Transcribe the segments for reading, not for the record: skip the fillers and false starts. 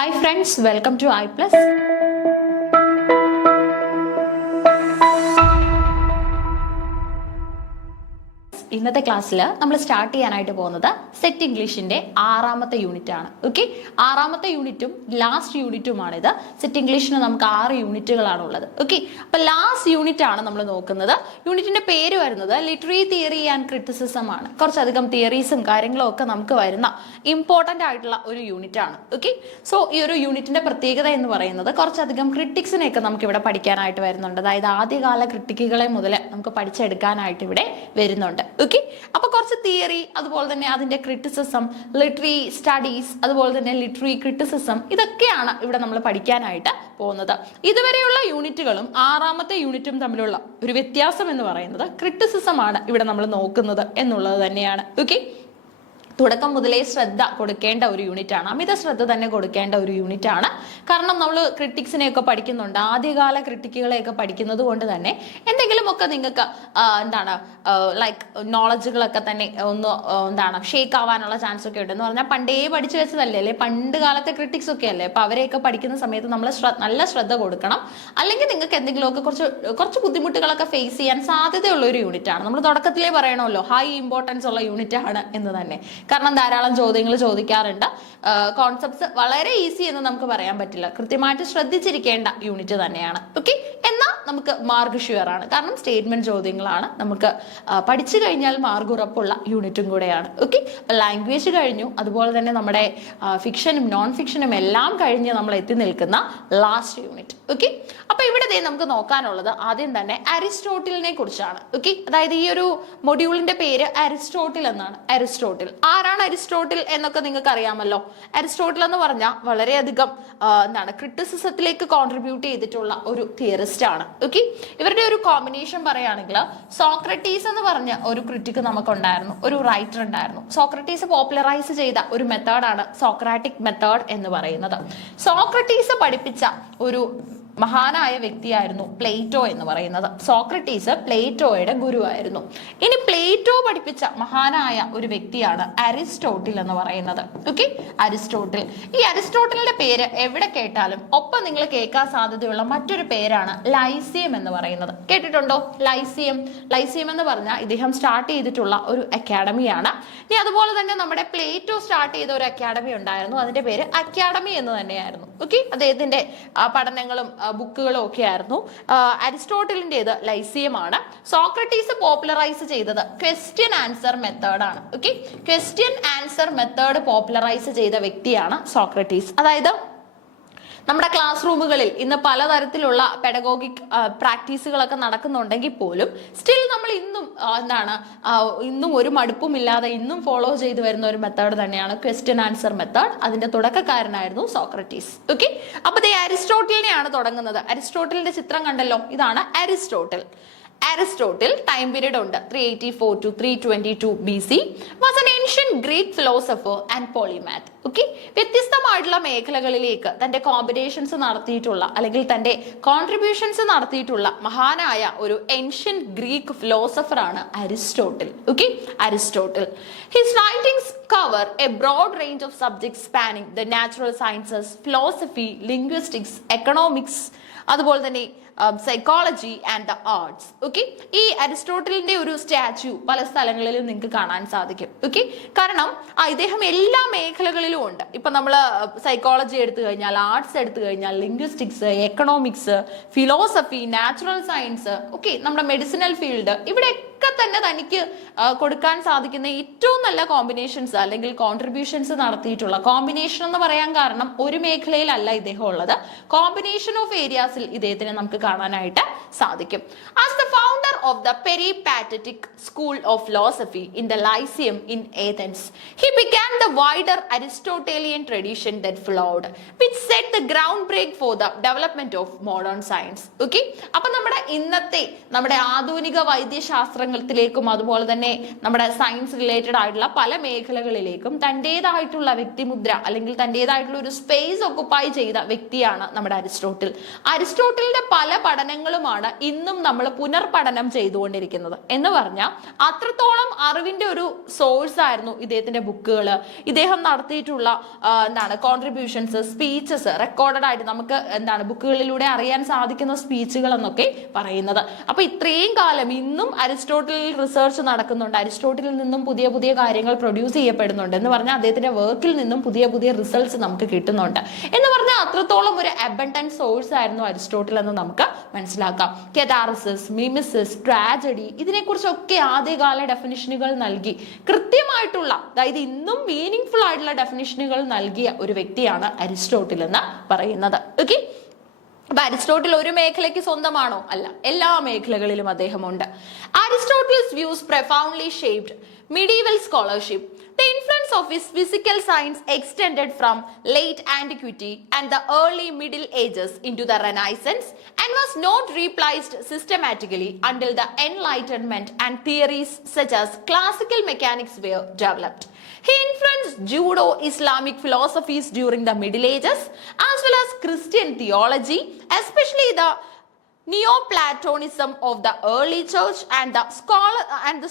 Hi friends, welcome to I+. ഇന്നത്തെ ക്ലാസ്സിൽ നമ്മൾ സ്റ്റാർട്ട് ചെയ്യാനായിട്ട് പോകുന്നത് സെറ്റ് ഇംഗ്ലീഷിന്റെ 6ാമത്തെ യൂണിറ്റ് ആണ്. ഓക്കെ, 6ാമത്തെ യൂണിറ്റും ലാസ്റ്റ് യൂണിറ്റുമാണിത്. സെറ്റ് ഇംഗ്ലീഷിന് നമുക്ക് 6 യൂണിറ്റുകളാണ് ഉള്ളത്. ഓക്കെ, അപ്പൊ ലാസ്റ്റ് യൂണിറ്റ് ആണ് നമ്മൾ നോക്കുന്നത്. യൂണിറ്റിന്റെ പേര് വരുന്നത് ലിറ്റററി തിയറി ആൻഡ് ക്രിറ്റിസിസം ആണ്. കുറച്ചധികം തിയറീസും കാര്യങ്ങളും ഒക്കെ നമുക്ക് വരുന്ന ഇമ്പോർട്ടന്റ് ആയിട്ടുള്ള ഒരു യൂണിറ്റ് ആണ്. ഓക്കെ, സോ ഈ ഒരു യൂണിറ്റിന്റെ പ്രത്യേകത എന്ന് പറയുന്നത് കുറച്ചധികം ക്രിട്ടിക്സിനെയൊക്കെ നമുക്ക് ഇവിടെ പഠിക്കാനായിട്ട് വരുന്നുണ്ട്. അതായത് ആദ്യകാല ക്രിട്ടിക്കുകളെ മുതൽ നമുക്ക് പഠിച്ചെടുക്കാനായിട്ട് ഇവിടെ വരുന്നുണ്ട്. ഓക്കെ, അപ്പൊ കുറച്ച് തിയറി, അതുപോലെ തന്നെ അതിന്റെ ക്രിറ്റിസിസം, ലിറ്റററി സ്റ്റഡീസ്, അതുപോലെ തന്നെ ലിറ്റററി ക്രിറ്റിസിസം, ഇതൊക്കെയാണ് ഇവിടെ നമ്മൾ പഠിക്കാനായിട്ട് പോകുന്നത്. ഇതുവരെയുള്ള യൂണിറ്റുകളും 6ാമത്തെ യൂണിറ്റും തമ്മിലുള്ള ഒരു വ്യത്യാസം എന്ന് പറയുന്നത് ക്രിറ്റിസിസം ആണ് ഇവിടെ നമ്മൾ നോക്കുന്നത് എന്നുള്ളത് തന്നെയാണ്. ഓക്കെ, തുടക്കം മുതലേ ശ്രദ്ധ കൊടുക്കേണ്ട ഒരു യൂണിറ്റ് ആണ്, അമിത ശ്രദ്ധ തന്നെ കൊടുക്കേണ്ട ഒരു യൂണിറ്റ് ആണ്. കാരണം നമ്മൾ ക്രിട്ടിക്സിനെയൊക്കെ പഠിക്കുന്നുണ്ട്, ആദ്യകാല ക്രിട്ടിക്കുകളെയൊക്കെ പഠിക്കുന്നത് കൊണ്ട് തന്നെ എന്തെങ്കിലുമൊക്കെ നിങ്ങൾക്ക് ലൈക്ക് നോളജുകളൊക്കെ തന്നെ ഒന്ന് ഷേക്ക് ആവാനുള്ള ചാൻസ് ഒക്കെ ഉണ്ട്. എന്ന് പറഞ്ഞാൽ പണ്ടേ പഠിച്ചു വെച്ചതല്ലേ, അല്ലെ പണ്ട് കാലത്തെ ക്രിട്ടിക്സ് ഒക്കെ അല്ലേ. അപ്പൊ അവരെയൊക്കെ പഠിക്കുന്ന സമയത്ത് നമ്മൾ നല്ല ശ്രദ്ധ കൊടുക്കണം. അല്ലെങ്കിൽ നിങ്ങൾക്ക് എന്തെങ്കിലുമൊക്കെ കുറച്ച് ബുദ്ധിമുട്ടുകളൊക്കെ ഫേസ് ചെയ്യാൻ സാധ്യതയുള്ള ഒരു യൂണിറ്റ് ആണ്. നമ്മൾ തുടക്കത്തിലേ പറയണമല്ലോ, ഹൈ ഇമ്പോർട്ടൻസ് ഉള്ള യൂണിറ്റ് ആണ് എന്ന് തന്നെ. കാരണം ധാരാളം ചോദ്യങ്ങൾ ചോദിക്കാറുണ്ട്. കോൺസെപ്റ്റ്സ് വളരെ ഈസി എന്ന് നമുക്ക് പറയാൻ പറ്റില്ല, കൃത്യമായിട്ട് ശ്രദ്ധിച്ചിരിക്കേണ്ട യൂണിറ്റ് തന്നെയാണ്. ഓക്കെ, എന്നാൽ നമുക്ക് മാർക്ക് ഷുവർ ആണ്, കാരണം സ്റ്റേറ്റ്മെന്റ് ചോദ്യങ്ങളാണ്. നമുക്ക് പഠിച്ചു കഴിഞ്ഞാൽ മാർക്ക് ഉറപ്പുള്ള യൂണിറ്റും കൂടെയാണ്. ഓക്കെ, ലാംഗ്വേജ് കഴിഞ്ഞു, അതുപോലെ തന്നെ നമ്മുടെ ഫിക്ഷനും നോൺ ഫിക്ഷനും എല്ലാം കഴിഞ്ഞ് നമ്മൾ എത്തി നിൽക്കുന്ന ലാസ്റ്റ് യൂണിറ്റ്. ഓക്കെ, അപ്പൊ ഇവിടെ നമുക്ക് നോക്കാനുള്ളത് ആദ്യം തന്നെ അരിസ്റ്റോട്ടിലിനെ കുറിച്ചാണ്. ഓക്കെ, അതായത് ഈ ഒരു മൊഡ്യൂളിന്റെ പേര് അരിസ്റ്റോട്ടിൽ എന്നാണ്. അരിസ്റ്റോട്ടിൽ ആരാണ്? അരിസ്റ്റോട്ടിൽ എന്നൊക്കെ നിങ്ങൾക്ക് അറിയാമല്ലോ. അരിസ്റ്റോട്ടിൽ എന്ന് പറഞ്ഞാൽ വളരെയധികം ക്രിറ്റിസിസത്തിലേക്ക് കോൺട്രിബ്യൂട്ട് ചെയ്തിട്ടുള്ള ഒരു തിയറിസ്റ്റ് ആണ്. ഓക്കെ, ഇവരുടെ ഒരു കോമ്പിനേഷൻ പറയുകയാണെങ്കിൽ സോക്രട്ടീസ് എന്ന് പറഞ്ഞ ഒരു ക്രിറ്റിക് നമുക്കുണ്ടായിരുന്നു, ഒരു റൈറ്റർ ഉണ്ടായിരുന്നു. സോക്രട്ടീസ് പോപ്പുലറൈസ് ചെയ്ത ഒരു മെത്തേഡാണ് സോക്രാറ്റിക് മെത്തേഡ് എന്ന് പറയുന്നത്. സോക്രട്ടീസ് പഠിപ്പിച്ച ഒരു മഹാനായ വ്യക്തിയായിരുന്നു പ്ലേറ്റോ എന്ന് പറയുന്നത്. സോക്രട്ടീസ് പ്ലേറ്റോയുടെ ഗുരുവായിരുന്നു. ഇനി പ്ലേറ്റോ പഠിപ്പിച്ച മഹാനായ ഒരു വ്യക്തിയാണ് അരിസ്റ്റോട്ടിൽ എന്ന് പറയുന്നത്. Okay, Aristotle. ഈ അരിസ്റ്റോട്ടിലിന്റെ പേര് എവിടെ കേട്ടാലും ഒപ്പം നിങ്ങൾ കേൾക്കാൻ സാധ്യതയുള്ള മറ്റൊരു പേരാണ് ലൈസിയം എന്ന് പറയുന്നത്. കേട്ടിട്ടുണ്ടോ? ലൈസിയം എന്ന് പറഞ്ഞാൽ ഇദ്ദേഹം സ്റ്റാർട്ട് ചെയ്തിട്ടുള്ള ഒരു അക്കാഡമിയാണ്. ഇനി അതുപോലെ തന്നെ നമ്മുടെ പ്ലേറ്റോ സ്റ്റാർട്ട് ചെയ്ത ഒരു അക്കാഡമി ഉണ്ടായിരുന്നു, അതിന്റെ പേര് അക്കാഡമി എന്ന് തന്നെയായിരുന്നു. ഓക്കെ, അദ്ദേഹത്തിന്റെ പഠനങ്ങളും ബുക്കുകളും ഒക്കെ ആയിരുന്നു. അരിസ്റ്റോട്ടിലിൻ്റെത് ലൈസിയമാണ്. സോക്രട്ടീസ് പോപ്പുലറൈസ് ചെയ്തത് ക്വസ്റ്റ്യൻ ആൻസർ മെത്തേഡ് ആണ്. Okay, question answer method popularise ചെയ്ത വ്യക്തിയാണ് സോക്രട്ടീസ്. അതായത് നമ്മുടെ ക്ലാസ് റൂമുകളിൽ ഇന്ന് പലതരത്തിലുള്ള പെഡഗോഗിക് പ്രാക്ടീസുകളൊക്കെ നടക്കുന്നുണ്ടെങ്കിൽ പോലും സ്റ്റിൽ നമ്മൾ ഇന്നും ഒരു മടുപ്പുമില്ലാതെ ഇന്നും ഫോളോ ചെയ്തു വരുന്ന ഒരു മെത്തേഡ് തന്നെയാണ് ക്വസ്റ്റ്യൻ ആൻസർ മെത്തേഡ്. അതിന്റെ തുടക്കക്കാരനായിരുന്നു സോക്രട്ടീസ്. ഓക്കെ, അപ്പൊ അരിസ്റ്റോട്ടിലിനെയാണ് തുടങ്ങുന്നത്. അരിസ്റ്റോട്ടിലിന്റെ ചിത്രം കണ്ടല്ലോ, ഇതാണ് അരിസ്റ്റോട്ടിൽ. Aristotle, time period ഉണ്ട് 384 to 322 BC, was an ancient Greek philosopher and polymath. Okay, വ്യത്യസ്തമായിട്ടുള്ള മേഖലകളിലേക്ക് തന്റെ കോമ്പിനേഷൻസ് നടത്തിയിട്ടുള്ള അല്ലെങ്കിൽ തന്റെ കോൺട്രിബ്യൂഷൻസ് നടത്തിയിട്ടുള്ള മഹാനായ ഒരു ഏൻഷ്യന്റ് ഗ്രീക്ക് ഫിലോസഫർ ആണ് Aristotle. Okay, Aristotle. His writings cover a broad range of subjects spanning the natural sciences, philosophy, linguistics, economics, അതുപോലെ തന്നെ psychology and the arts. Okay, ഈ അരിസ്റ്റോട്ടലിന്റെ ഒരു സ്റ്റാച്യു പല സ്ഥലങ്ങളിലും നിങ്ങൾക്ക് കാണാൻ സാധിക്കും. ഓക്കെ, കാരണം ഇദ്ദേഹം എല്ലാ മേഖലകളിലും ഉണ്ട്. ഇപ്പൊ നമ്മൾ സൈക്കോളജി എടുത്തു കഴിഞ്ഞാൽ, ആർട്സ് എടുത്തു കഴിഞ്ഞാൽ, linguistics, economics, philosophy, natural science, okay, നമ്മുടെ മെഡിസിനൽ ഫീൽഡ്, ഇവിടെ തന്നെ തനിക്ക് കൊടുക്കാൻ സാധിക്കുന്ന ഏറ്റവും നല്ല കോമ്പിനേഷൻസ് അല്ലെങ്കിൽ കോൺട്രിബ്യൂഷൻസ് നടത്തിയിട്ടുള്ള, കോമ്പിനേഷൻ എന്ന് പറയാൻ കാരണം ഒരു മേഖലയിലല്ല ഇദ്ദേഹം ഉള്ളത്, കോമ്പിനേഷൻ ഓഫ് ഏരിയാസിൽ ഇദ്ദേഹത്തിനെ നമുക്ക് കാണാനായിട്ട് സാധിക്കും. As the founder of the peripatetic school of philosophy in the Lyceum in Athens, he began the wider Aristotelian tradition that followed, which set laid the ground break for the development of modern science. Okay, അപ്പൊ നമ്മുടെ ആധുനിക വൈദ്യശാസ്ത്രത്തിലേക്കും അതുപോലെ തന്നെ നമ്മുടെ science related ആയിട്ടുള്ള പല മേഖലകളിലേക്കും തന്റേതായിട്ടുള്ള വ്യക്തിമുദ്ര അല്ലെങ്കിൽ തന്റേതായിട്ടുള്ള ഒരു സ്പേസ് ഒക്കുപ്പൈ ചെയ്ത വ്യക്തിയാണ് നമ്മുടെ അരിസ്റ്റോട്ടിൽ. അരിസ്റ്റോട്ടിലിന്റെ പല പഠനങ്ങളുമാണ് ഇന്നും നമ്മൾ പുനർപഠനം ചെയ്തുകൊണ്ടിരിക്കുന്നത്. എന്ന് പറഞ്ഞാൽ അത്രത്തോളം അറിവിന്റെ ഒരു സോഴ്സ് ആയിരുന്നു ഇദ്ദേഹത്തിന്റെ ബുക്കുകൾ, ഇദ്ദേഹം നടത്തിയിട്ടുള്ള കോൺട്രിബ്യൂഷൻസ്, സ്പീച്ചസ്, റെക്കോർഡഡ് ആയിട്ട് നമുക്ക് ബുക്കുകളിലൂടെ അറിയാൻ സാധിക്കുന്ന സ്പീച്ചുകൾ എന്നൊക്കെ പറയുന്നത്. അപ്പൊ ഇത്രയും കാലം ഇന്നും അരിസ്റ്റോട്ടിലിൽ റിസർച്ച് നടക്കുന്നുണ്ട്, അരിസ്റ്റോട്ടിലിൽ നിന്നും പുതിയ പുതിയ കാര്യങ്ങൾ പ്രൊഡ്യൂസ് ചെയ്യപ്പെടുന്നുണ്ട് എന്ന് പറഞ്ഞാൽ അദ്ദേഹത്തിന്റെ വർക്കിൽ നിന്നും പുതിയ പുതിയ റിസൾട്ട്സ് നമുക്ക് കിട്ടുന്നുണ്ട് എന്ന് പറഞ്ഞാൽ അത്രത്തോളം ഒരു അബണ്ടന്റ് സോഴ്സ് ആയിരുന്നു അരിസ്റ്റോട്ടിൽ എന്ന് നമുക്ക് മനസ്സിലാക്കാം. കെതാർസിസ്, മിമിസിസ്, ട്രാജഡി, ഇതിനെക്കുറിച്ചൊക്കെ ആദ്യകാല ഡെഫിനിഷനുകൾ നൽകി കൃത്യമായിട്ടുള്ള, അതായത് ഇന്നും മീനിങ് ഫുൾ ആയിട്ടുള്ള ഡെഫിനിഷനുകൾ നൽകിയ ഒരു വ്യക്തിയാണ് അരിസ്റ്റോട്ടിൽ എന്ന് പറയുന്നത്. ഓക്കെ, അപ്പൊ അരിസ്റ്റോട്ടിൽ ഒരു മേഖലയ്ക്ക് സ്വന്തമാണോ? അല്ല, എല്ലാ മേഖലകളിലും അദ്ദേഹമുണ്ട്. Aristotle's views profoundly shaped medieval scholarship. The influence of his physical science extended from late antiquity and the early Middle Ages into the Renaissance and was not replaced systematically until the Enlightenment and theories such as classical mechanics were developed. He influenced Judo-Islamic philosophies during the Middle Ages as well as Christian theology, especially the Neoplatonism of the early church and the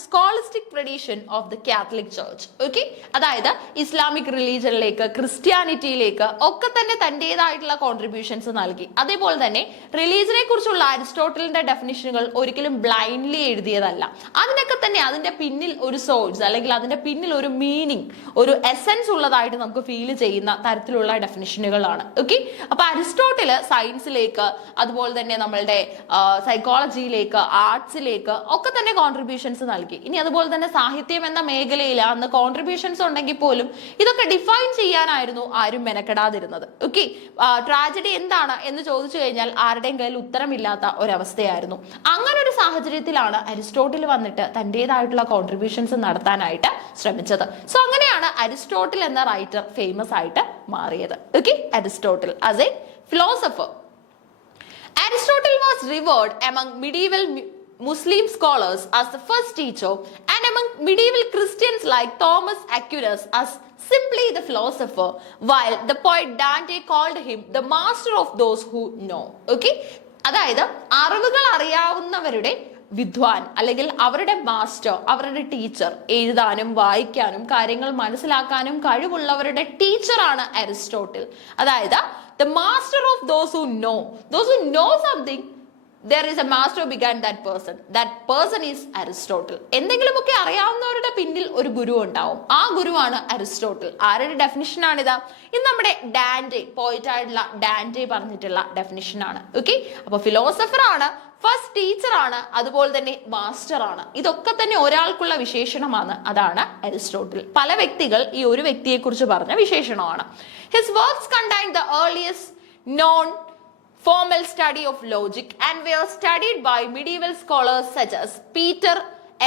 scholastic tradition of the Catholic Church. Okay, അതായത് Islamic റിലീജിയനിലേക്ക്, ക്രിസ്ത്യാനിറ്റിയിലേക്ക് ഒക്കെ തന്നെ തന്റേതായിട്ടുള്ള contributions നൽകി. അതേപോലെ തന്നെ റിലീജിയനെ കുറിച്ചുള്ള അരിസ്റ്റോട്ടലിന്റെ ഡെഫിനിഷനുകൾ ഒരിക്കലും blindly എഴുതിയതല്ല. അതിനൊക്കെ തന്നെ അതിന്റെ പിന്നിൽ ഒരു സോഴ്സ് അല്ലെങ്കിൽ അതിന്റെ പിന്നിൽ ഒരു മീനിങ്, ഒരു എസെൻസ് ഉള്ളതായിട്ട് നമുക്ക് ഫീൽ ചെയ്യുന്ന തരത്തിലുള്ള ഡെഫിനിഷനുകളാണ്. ഓക്കെ, അപ്പൊ അരിസ്റ്റോട്ടില് സയൻസിലേക്ക്, അതുപോലെ തന്നെ നമ്മളുടെ സൈക്കോളജിയിലേക്ക്, ആർട്സിലേക്ക് ഒക്കെ തന്നെ കോൺട്രിബ്യൂഷൻസ് നൽകി. ഇനി അതുപോലെ തന്നെ സാഹിത്യം എന്ന മേഖലയിൽ അന്ന് കോൺട്രിബ്യൂഷൻസ് ഉണ്ടെങ്കിൽ പോലും ഇതൊക്കെ ഡിഫൈൻ ചെയ്യാനായിരുന്നു ആരും മെനക്കെടാതിരുന്നത്. ഓക്കെ, ട്രാജഡി എന്താണ് എന്ന് ചോദിച്ചു കഴിഞ്ഞാൽ ആരുടെയും കയ്യിൽ ഉത്തരമില്ലാത്ത ഒരവസ്ഥയായിരുന്നു. അങ്ങനെ ഒരു സാഹചര്യത്തിലാണ് അരിസ്റ്റോട്ടിൽ വന്നിട്ട് തന്റേതായിട്ടുള്ള കോൺട്രിബ്യൂഷൻസ് നടത്താനായിട്ട് ശ്രമിച്ചത്. സോ അങ്ങനെയാണ് അരിസ്റ്റോട്ടിൽ എന്ന റൈറ്റർ ഫേമസ് ആയിട്ട് മാറിയത്. Okay, Aristotle as A philosopher. Aristotle was revered among medieval Muslim scholars as the first teacher and among medieval Christians like Thomas Aquinas as simply the philosopher, while the poet Dante called him the master of those who know. Okay, അതായത് അറിവുകൾ അറിയാവുന്നവരുടെ വിദ്വാൻ അല്ലെങ്കിൽ അവരുടെ master, അവരുടെ teacher, എഴുതാനും വായിക്കാനും കാര്യങ്ങൾ മനസ്സിലാക്കാനും കഴിവുള്ളവരുടെ ടീച്ചറാണ് അരിസ്റ്റോട്ടിൽ. അതായത് the master of those who know something, there is a master behind that person is Aristotle. എന്തെങ്കിലുമൊക്കെ അറിയാവുന്നവരുടെ പിന്നിൽ ഒരു ഗുരു ഉണ്ടാവും, ആ ഗുരുവാണ് അരിസ്റ്റോട്ടിൽ. ആരുടെ ഡെഫിനിഷൻ ആണിത്? ഇത് നമ്മുടെ ഡാൻറ്റെ, പോയിറ്റ് ആയിട്ടുള്ള ഡാൻറ്റെ പറഞ്ഞിട്ടുള്ള ഡെഫിനിഷൻ ആണ്. ഓക്കെ, അപ്പൊ ഫിലോസഫർ ആണ്, ഫസ്റ്റ് ടീച്ചർ ആണ്, അതുപോലെ തന്നെ മാസ്റ്റർ ആണ്. ഇതൊക്കെ തന്നെ ഒരാൾക്കുള്ള വിശേഷണമാണ്, അതാണ് അരിസ്റ്റോട്ടിൽ. പല വ്യക്തികൾ ഈ ഒരു വ്യക്തിയെ കുറിച്ച് പറഞ്ഞ വിശേഷണമാണ്. His works contain the earliest known formal study of logic and were studied by medieval scholars such as Peter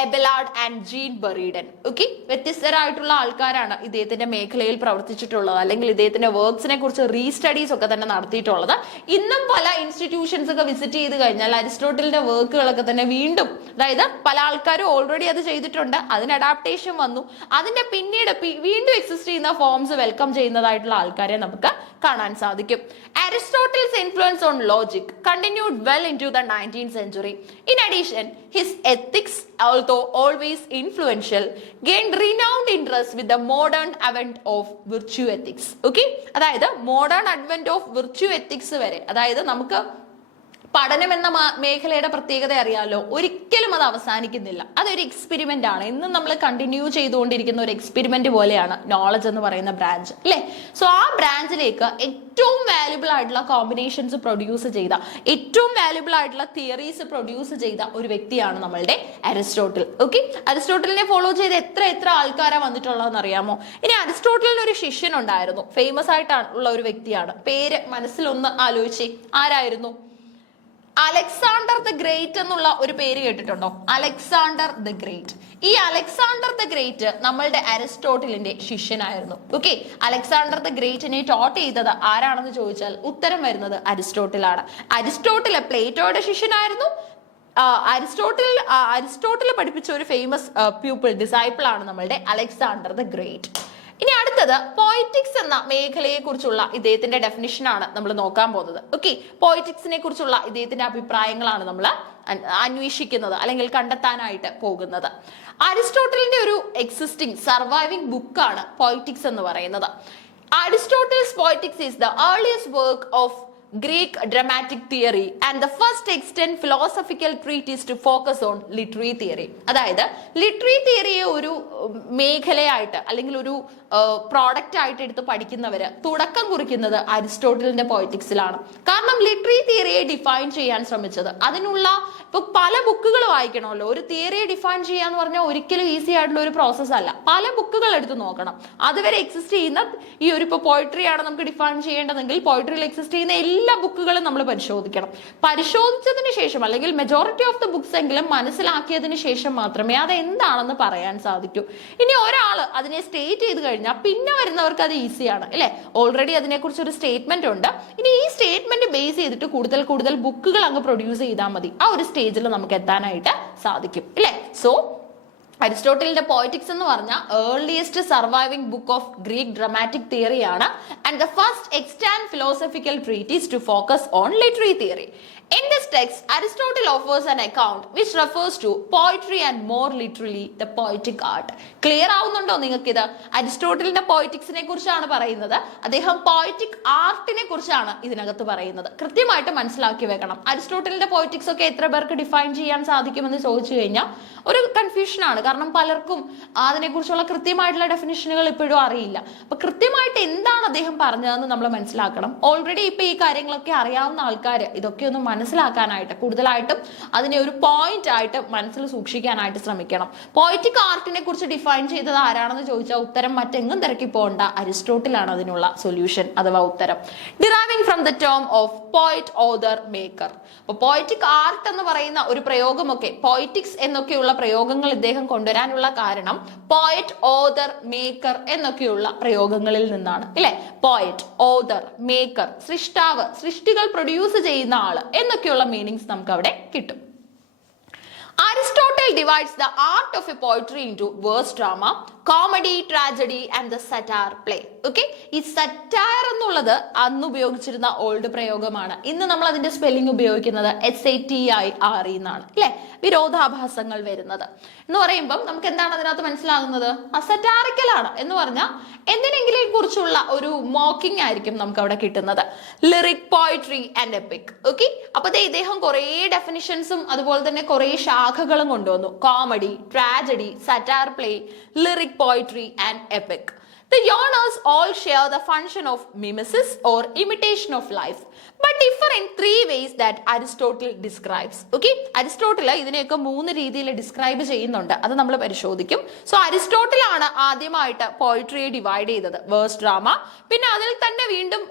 Abelard and Jean Buridan. Okay, വ്യത്യസ്തരായിട്ടുള്ള ആൾക്കാരാണ് ഇദ്ദേഹത്തിന്റെ മേഖലയിൽ പ്രവർത്തിച്ചിട്ടുള്ളത് അല്ലെങ്കിൽ ഇദ്ദേഹത്തിന്റെ വർക്ക്സിനെ കുറിച്ച് റീസ്റ്റഡീസ് ഒക്കെ തന്നെ നടത്തിയിട്ടുള്ളത്. ഇന്നും പല ഇൻസ്റ്റിറ്റ്യൂഷൻസ് ഒക്കെ വിസിറ്റ് ചെയ്ത് കഴിഞ്ഞാൽ അരിസ്റ്റോട്ടലിന്റെ വർക്കുകളൊക്കെ തന്നെ വീണ്ടും, അതായത് പല ആൾക്കാരും ഓൾറെഡി അത് ചെയ്തിട്ടുണ്ട്, അതിന് അഡാപ്റ്റേഷൻ വന്നു, അതിന്റെ പിന്നീട് വീണ്ടും എക്സിസ്റ്റ് ചെയ്യുന്ന ഫോംസ് വെൽക്കം ചെയ്യുന്നതായിട്ടുള്ള ആൾക്കാരെ നമുക്ക് കാണാൻ സാധിക്കും. Aristotle's influence on logic continued well into the 19th century. In addition, his ethics, although always influential, gained renowned interest with the modern advent of virtue ethics. Okay, അതായത് modern advent of virtue ethics വരെ, അതായത് നമുക്ക് പഠനം എന്ന മേഖലയുടെ പ്രത്യേകത അറിയാമല്ലോ, ഒരിക്കലും അത് അവസാനിക്കുന്നില്ല. അതൊരു എക്സ്പെരിമെന്റ് ആണ്, ഇന്നും നമ്മൾ കണ്ടിന്യൂ ചെയ്തുകൊണ്ടിരിക്കുന്ന ഒരു എക്സ്പെരിമെന്റ് പോലെയാണ് നോളജ് എന്ന് പറയുന്ന ബ്രാഞ്ച്, അല്ലേ? സോ ആ ബ്രാഞ്ചിലേക്ക് ഏറ്റവും വാല്യുബിൾ ആയിട്ടുള്ള കോമ്പിനേഷൻസ് പ്രൊഡ്യൂസ് ചെയ്ത, ഏറ്റവും വാല്യുബിൾ ആയിട്ടുള്ള തിയറീസ് പ്രൊഡ്യൂസ് ചെയ്ത ഒരു വ്യക്തിയാണ് നമ്മളുടെ അരിസ്റ്റോട്ടിൽ. ഓക്കെ, അരിസ്റ്റോട്ടലിനെ ഫോളോ ചെയ്ത് എത്ര ആൾക്കാരാണ് വന്നിട്ടുള്ളതെന്ന് അറിയാമോ? ഇനി അരിസ്റ്റോട്ടലിന് ഒരു ശിഷ്യൻ ഉണ്ടായിരുന്നു, ഫേമസ് ആയിട്ടുള്ള ഒരു വ്യക്തിയാണ്. പേര് മനസ്സിലൊന്ന് ആലോചിച്ച്, ആരായിരുന്നു? അലക്സാണ്ടർ ദ ഗ്രേറ്റ് എന്നുള്ള ഒരു പേര് കേട്ടിട്ടുണ്ടോ? Alexander the great. ഈ അലക്സാണ്ടർ ദ ഗ്രേറ്റ് നമ്മളുടെ അരിസ്റ്റോട്ടിലിന്റെ ശിഷ്യനായിരുന്നു. ഓക്കെ, അലക്സാണ്ടർ ദ ഗ്രേറ്റിനെ ടോട്ട് ചെയ്തത് ആരാണെന്ന് ചോദിച്ചാൽ ഉത്തരം വരുന്നത് അരിസ്റ്റോട്ടിലാണ്. അരിസ്റ്റോട്ടിൽ പ്ലേറ്റോയുടെ ശിഷ്യനായിരുന്നു. അരിസ്റ്റോട്ടിൽ പഠിപ്പിച്ച ഒരു ഫേമസ് പ്യൂപ്പിൾ ഡിസൈപ്പിൾ ആണ് നമ്മളുടെ അലക്സാണ്ടർ ദ ഗ്രേറ്റ്. ഇനി അടുത്തത് പോയിറ്റിക്സ് എന്ന മേഖലയെ കുറിച്ചുള്ള ഇദ്ദേഹത്തിന്റെ ഡെഫിനിഷൻ ആണ് നമ്മൾ നോക്കാൻ പോകുന്നത്. ഓക്കെ, പോയിറ്റിക്സിനെ കുറിച്ചുള്ള ഇദ്ദേഹത്തിന്റെ അഭിപ്രായങ്ങളാണ് നമ്മൾ അന്വേഷിക്കുന്നത് അല്ലെങ്കിൽ കണ്ടെത്താനായിട്ട് പോകുന്നത്. അരിസ്റ്റോട്ടലിന്റെ ഒരു എക്സിസ്റ്റിംഗ് സർവൈവിംഗ് ബുക്കാണ് പോയിറ്റിക്സ് എന്ന് പറയുന്നത്. Aristotle's Poetics is the earliest work of Greek dramatic theory and the first extant philosophical treatise to focus on literary theory. അതായത് ലിറ്ററി തിയറിയെ ഒരു മേഖലയായിട്ട് അല്ലെങ്കിൽ ഒരു പ്രോഡക്റ്റ് ആയിട്ട് എടുത്ത് പഠിക്കുന്നവര് തുടക്കം കുറിക്കുന്നത് അരിസ്റ്റോട്ടലിന്റെ പോയിറ്റിക്സിലാണ്. കാരണം ലിറ്ററി തിയറിയെ ഡിഫൈൻ ചെയ്യാൻ ശ്രമിച്ചത് അതിനുള്ള ഇപ്പൊ പല ബുക്കുകൾ വായിക്കണമല്ലോ. ഒരു തിയറിയെ ഡിഫൈൻ ചെയ്യാന്ന് പറഞ്ഞാൽ ഒരിക്കലും ഈസി ആയിട്ടുള്ള ഒരു പ്രോസസ് അല്ല. പല ബുക്കുകൾ എടുത്ത് നോക്കണം. അതുവരെ എക്സിസ്റ്റ് ചെയ്യുന്ന ഈ ഒരു ഇപ്പൊ പോയിട്രി ആണ് നമുക്ക് ഡിഫൈൻ ചെയ്യേണ്ടതെങ്കിൽ പോയിട്രിയിൽ എക്സിസ്റ്റ് ചെയ്യുന്ന എല്ലാ ബുക്കുകളും നമ്മൾ പരിശോധിക്കണം. പരിശോധിച്ചതിന് ശേഷം അല്ലെങ്കിൽ മെജോറിറ്റി ഓഫ് ദ ബുക്സ് എങ്കിലും മനസ്സിലാക്കിയതിന് ശേഷം മാത്രമേ അത് എന്താണെന്ന് പറയാൻ സാധിക്കൂ. ഇനി ഒരാള് അതിനെ സ്റ്റേറ്റ് ചെയ്ത് കഴിഞ്ഞാൽ പിന്നെ വരുന്നവർക്ക് അത് ഈസിയാണ് അല്ലെ. ഓൾറെഡി അതിനെക്കുറിച്ച് ഒരു സ്റ്റേറ്റ്മെന്റ് ഉണ്ട്. ഇനി ഈ സ്റ്റേറ്റ്മെന്റ് ബേസ് ചെയ്തിട്ട് കൂടുതൽ ബുക്കുകൾ അങ്ങ് പ്രൊഡ്യൂസ് ചെയ്താൽ മതി. ആ ഒരു സ്റ്റേജിൽ നമുക്ക് എത്താനായിട്ട് സാധിക്കും അല്ലെ. സോ അരിസ്റ്റോട്ടലിന്റെ പോയിറ്റിക്സ് എന്ന് പറഞ്ഞ earliest surviving book of Greek dramatic theory ആണ് and the first extant philosophical treatise to focus on literary theory. In this text, Aristotle offers an account which refers to poetry and more literally the poetic art. Clear ആവുന്നുണ്ടോ നിങ്ങൾക്ക് ഇത്? അരിസ്റ്റോട്ടലിന്റെ പോയിറ്റിക്സിനെ കുറിച്ചാണ് പറയുന്നത്. അദ്ദേഹം poetic ആർട്ടിനെ കുറിച്ചാണ് ഇതിനകത്ത് പറയുന്നത്. കൃത്യമായിട്ട് മനസ്സിലാക്കി വെക്കണം. അരിസ്റ്റോട്ടലിന്റെ പോയിറ്റിക്സ് ഒക്കെ എത്ര പേർക്ക് ഡിഫൈൻ ചെയ്യാൻ സാധിക്കുമെന്ന് ചോദിച്ചു കഴിഞ്ഞാൽ ഒരു കൺഫ്യൂഷൻ ആണ്. കാരണം പലർക്കും അതിനെക്കുറിച്ചുള്ള കൃത്യമായിട്ടുള്ള ഡെഫിനിഷനുകൾ ഇപ്പോഴും അറിയില്ല. അപ്പൊ കൃത്യമായിട്ട് എന്താണ് അദ്ദേഹം പറഞ്ഞതെന്ന് നമ്മൾ മനസ്സിലാക്കണം. ഓൾറെഡി ഇപ്പൊ ഈ കാര്യങ്ങളൊക്കെ അറിയാവുന്ന ആൾക്കാർ ഇതൊക്കെ ഒന്ന് മനസ്സിലാക്കാനായിട്ട് കൂടുതലായിട്ടും അതിനെ ഒരു പോയിന്റ് ആയിട്ട് മനസ്സിൽ സൂക്ഷിക്കാനായിട്ട് ശ്രമിക്കണം. പോയറ്റിക് ആർട്ടിനെ കുറിച്ച് ഡിഫൈൻ ചെയ്തത് ആരാണെന്ന് ചോദിച്ചാൽ ഉത്തരം മറ്റെങ്ങും തിരക്കി പോകണ്ട, അരിസ്റ്റോട്ടിലാണ് അതിനുള്ള സൊല്യൂഷൻ അഥവാ ഉത്തരം. Deriving from the term of poet, author, maker. അപ്പൊ പോയറ്റിക് ആർട്ട് എന്ന് പറയുന്ന ഒരു പ്രയോഗമൊക്കെ പോയറ്റിക്സ് എന്നൊക്കെയുള്ള പ്രയോഗങ്ങൾ ഇദ്ദേഹം കൊണ്ടുവരാനുള്ള കാരണം പോയറ്റ്, ഓതർ, മേക്കർ എന്നൊക്കെയുള്ള പ്രയോഗങ്ങളിൽ നിന്നാണ് അല്ലെ. പോയറ്റ്, ഓതർ, മേക്കർ, സൃഷ്ടാവ്, സൃഷ്ടികൾ പ്രൊഡ്യൂസ് ചെയ്യുന്ന ആള് എന്നൊക്കെയുള്ള മീനിങ്സ് നമുക്ക് അവിടെ കിട്ടും. Aristotle divides the art of a poetry into verse drama, comedy, tragedy and the satire play. Okay, ഈ satire എന്നുള്ളത് അന്ന് ഉപയോഗിച്ചിരുന്ന ഓൾഡ് പ്രയോഗമാണ്. ഇന്ന് നമ്മൾ അതിന്റെ സ്പെല്ലിംഗ് ഉപയോഗിക്കുന്നത് SATIRE എന്നാണ് അല്ലെ. വിരോധാഭാസങ്ങൾ വരുന്നത് എന്ന് പറയുമ്പോൾ നമുക്ക് എന്താണ് അതിനകത്ത് മനസ്സിലാകുന്നത്? അസറ്റാറിക്കൽ ആണ് എന്ന് പറഞ്ഞാൽ എന്തിനെങ്കിലും കുറിച്ചുള്ള ഒരു മോക്കിംഗ് ആയിരിക്കും നമുക്ക് അവിടെ കിട്ടുന്നത്. Lyric, poetry and epic. Okay, അപ്പൊ ഇദ്ദേഹം കുറെ ഡെഫിനിഷൻസും അതുപോലെ തന്നെ കുറെ ശാഖകളും കൊണ്ടുവന്നു. Comedy, tragedy, satyr play, lyric, poetry and epic. The genres all share the function of mimesis or imitation of life, but differ in three ways that Aristotle describes. Okay, Aristotle ഇതിനെയൊക്കെ മൂന്ന് രീതിയിൽ ഡിസ്ക്രൈബ് ചെയ്യുന്നുണ്ട്. അത് നമ്മൾ പരിശോധിക്കും. So Aristotle ആണ് ആദ്യമായിട്ട് പോയിട്രിയെ divide ചെയ്തത്. വേഴ്സ് ഡ്രാമ, പിന്നെ അതിൽ തന്നെ വീണ്ടും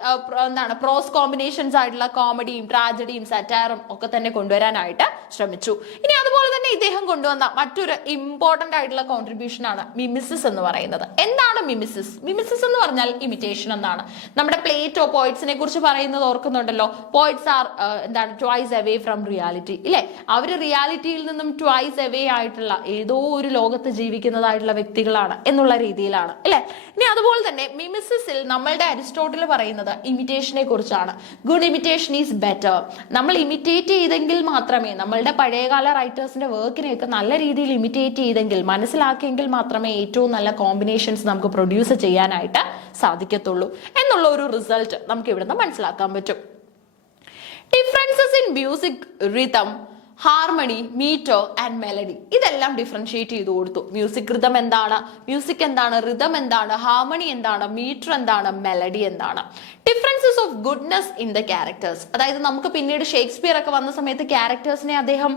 എന്താണ് പ്രോസ് കോമ്പിനേഷൻസ് ആയിട്ടുള്ള കോമഡിയും ട്രാജഡിയും സറ്റാറും ഒക്കെ തന്നെ കൊണ്ടുവരാനായിട്ട് ശ്രമിച്ചു. ഇനി അതുപോലെ തന്നെ ഇദ്ദേഹം കൊണ്ടുവന്ന മറ്റൊരു ഇമ്പോർട്ടന്റ് ആയിട്ടുള്ള കോൺട്രിബ്യൂഷൻ ആണ് മിമിസിസ് എന്ന് പറയുന്നത്. എന്താണ് മിമിസിസ്? മിമിസിസ് എന്ന് പറഞ്ഞാൽ ഇമിറ്റേഷൻ എന്നാണ്. നമ്മുടെ പ്ലേറ്റോ പോയിറ്റ്സിനെ കുറിച്ച് പറയുന്നത് ഓർക്കുന്നുണ്ടല്ലോ. പോയിറ്റ്സ് ആർ എന്താണ് ട്വൈസ് അവേ ഫ്രം റിയാലിറ്റി ഇല്ലേ. അവര് റിയാലിറ്റിയിൽ നിന്നും ട്വൈസ് അവേ ആയിട്ടുള്ള ഏതോ ഒരു ലോകത്ത് ജീവിക്കുന്നതായിട്ടുള്ള വ്യക്തികളാണ് എന്നുള്ള രീതിയിലാണ് അല്ലെ. ഇനി അതുപോലെ തന്നെ മിമിസിസിൽ നമ്മളുടെ അരിസ്റ്റോട്ടിൽ പറയുന്നത് ഇമിറ്റേഷനെ കുറിച്ചാണ്. Good imitation is better. നമ്മൾ ഇമിറ്റേറ്റ് ചെയ്തെങ്കിൽ മാത്രമേ, നമ്മളുടെ പഴയകാല റൈറ്റേഴ്സിന്റെ വർക്കിനെയൊക്കെ നല്ല രീതിയിൽ ഇമിറ്റേറ്റ് ചെയ്തെങ്കിൽ, മനസ്സിലാക്കിയെങ്കിൽ മാത്രമേ ഏറ്റവും നല്ല കോമ്പിനേഷൻസ് നമുക്ക് പ്രൊഡ്യൂസ് ചെയ്യാനായിട്ട് സാധിക്കത്തുള്ളൂ എന്നുള്ള ഒരു റിസൾട്ട് നമുക്ക് ഇവിടുന്ന് മനസ്സിലാക്കാൻ പറ്റും. Differences in music, rhythm, harmony, metre and melody, ഇതെല്ലാം ഡിഫറൻഷിയേറ്റ് ചെയ്ത് കൊടുത്തു. മ്യൂസിക് റിതം എന്താണ്, മ്യൂസിക് എന്താണ്, റിതം എന്താണ്, ഹാർമണി എന്താണ്, മീറ്റർ എന്താണ്, മെലഡി എന്താണ്. Differences of goodness in the characters. അതായത് നമുക്ക് പിന്നീട് ഷേക്സ്പിയർ ഒക്കെ വന്ന സമയത്ത് ക്യാരക്ടേഴ്സിനെ അദ്ദേഹം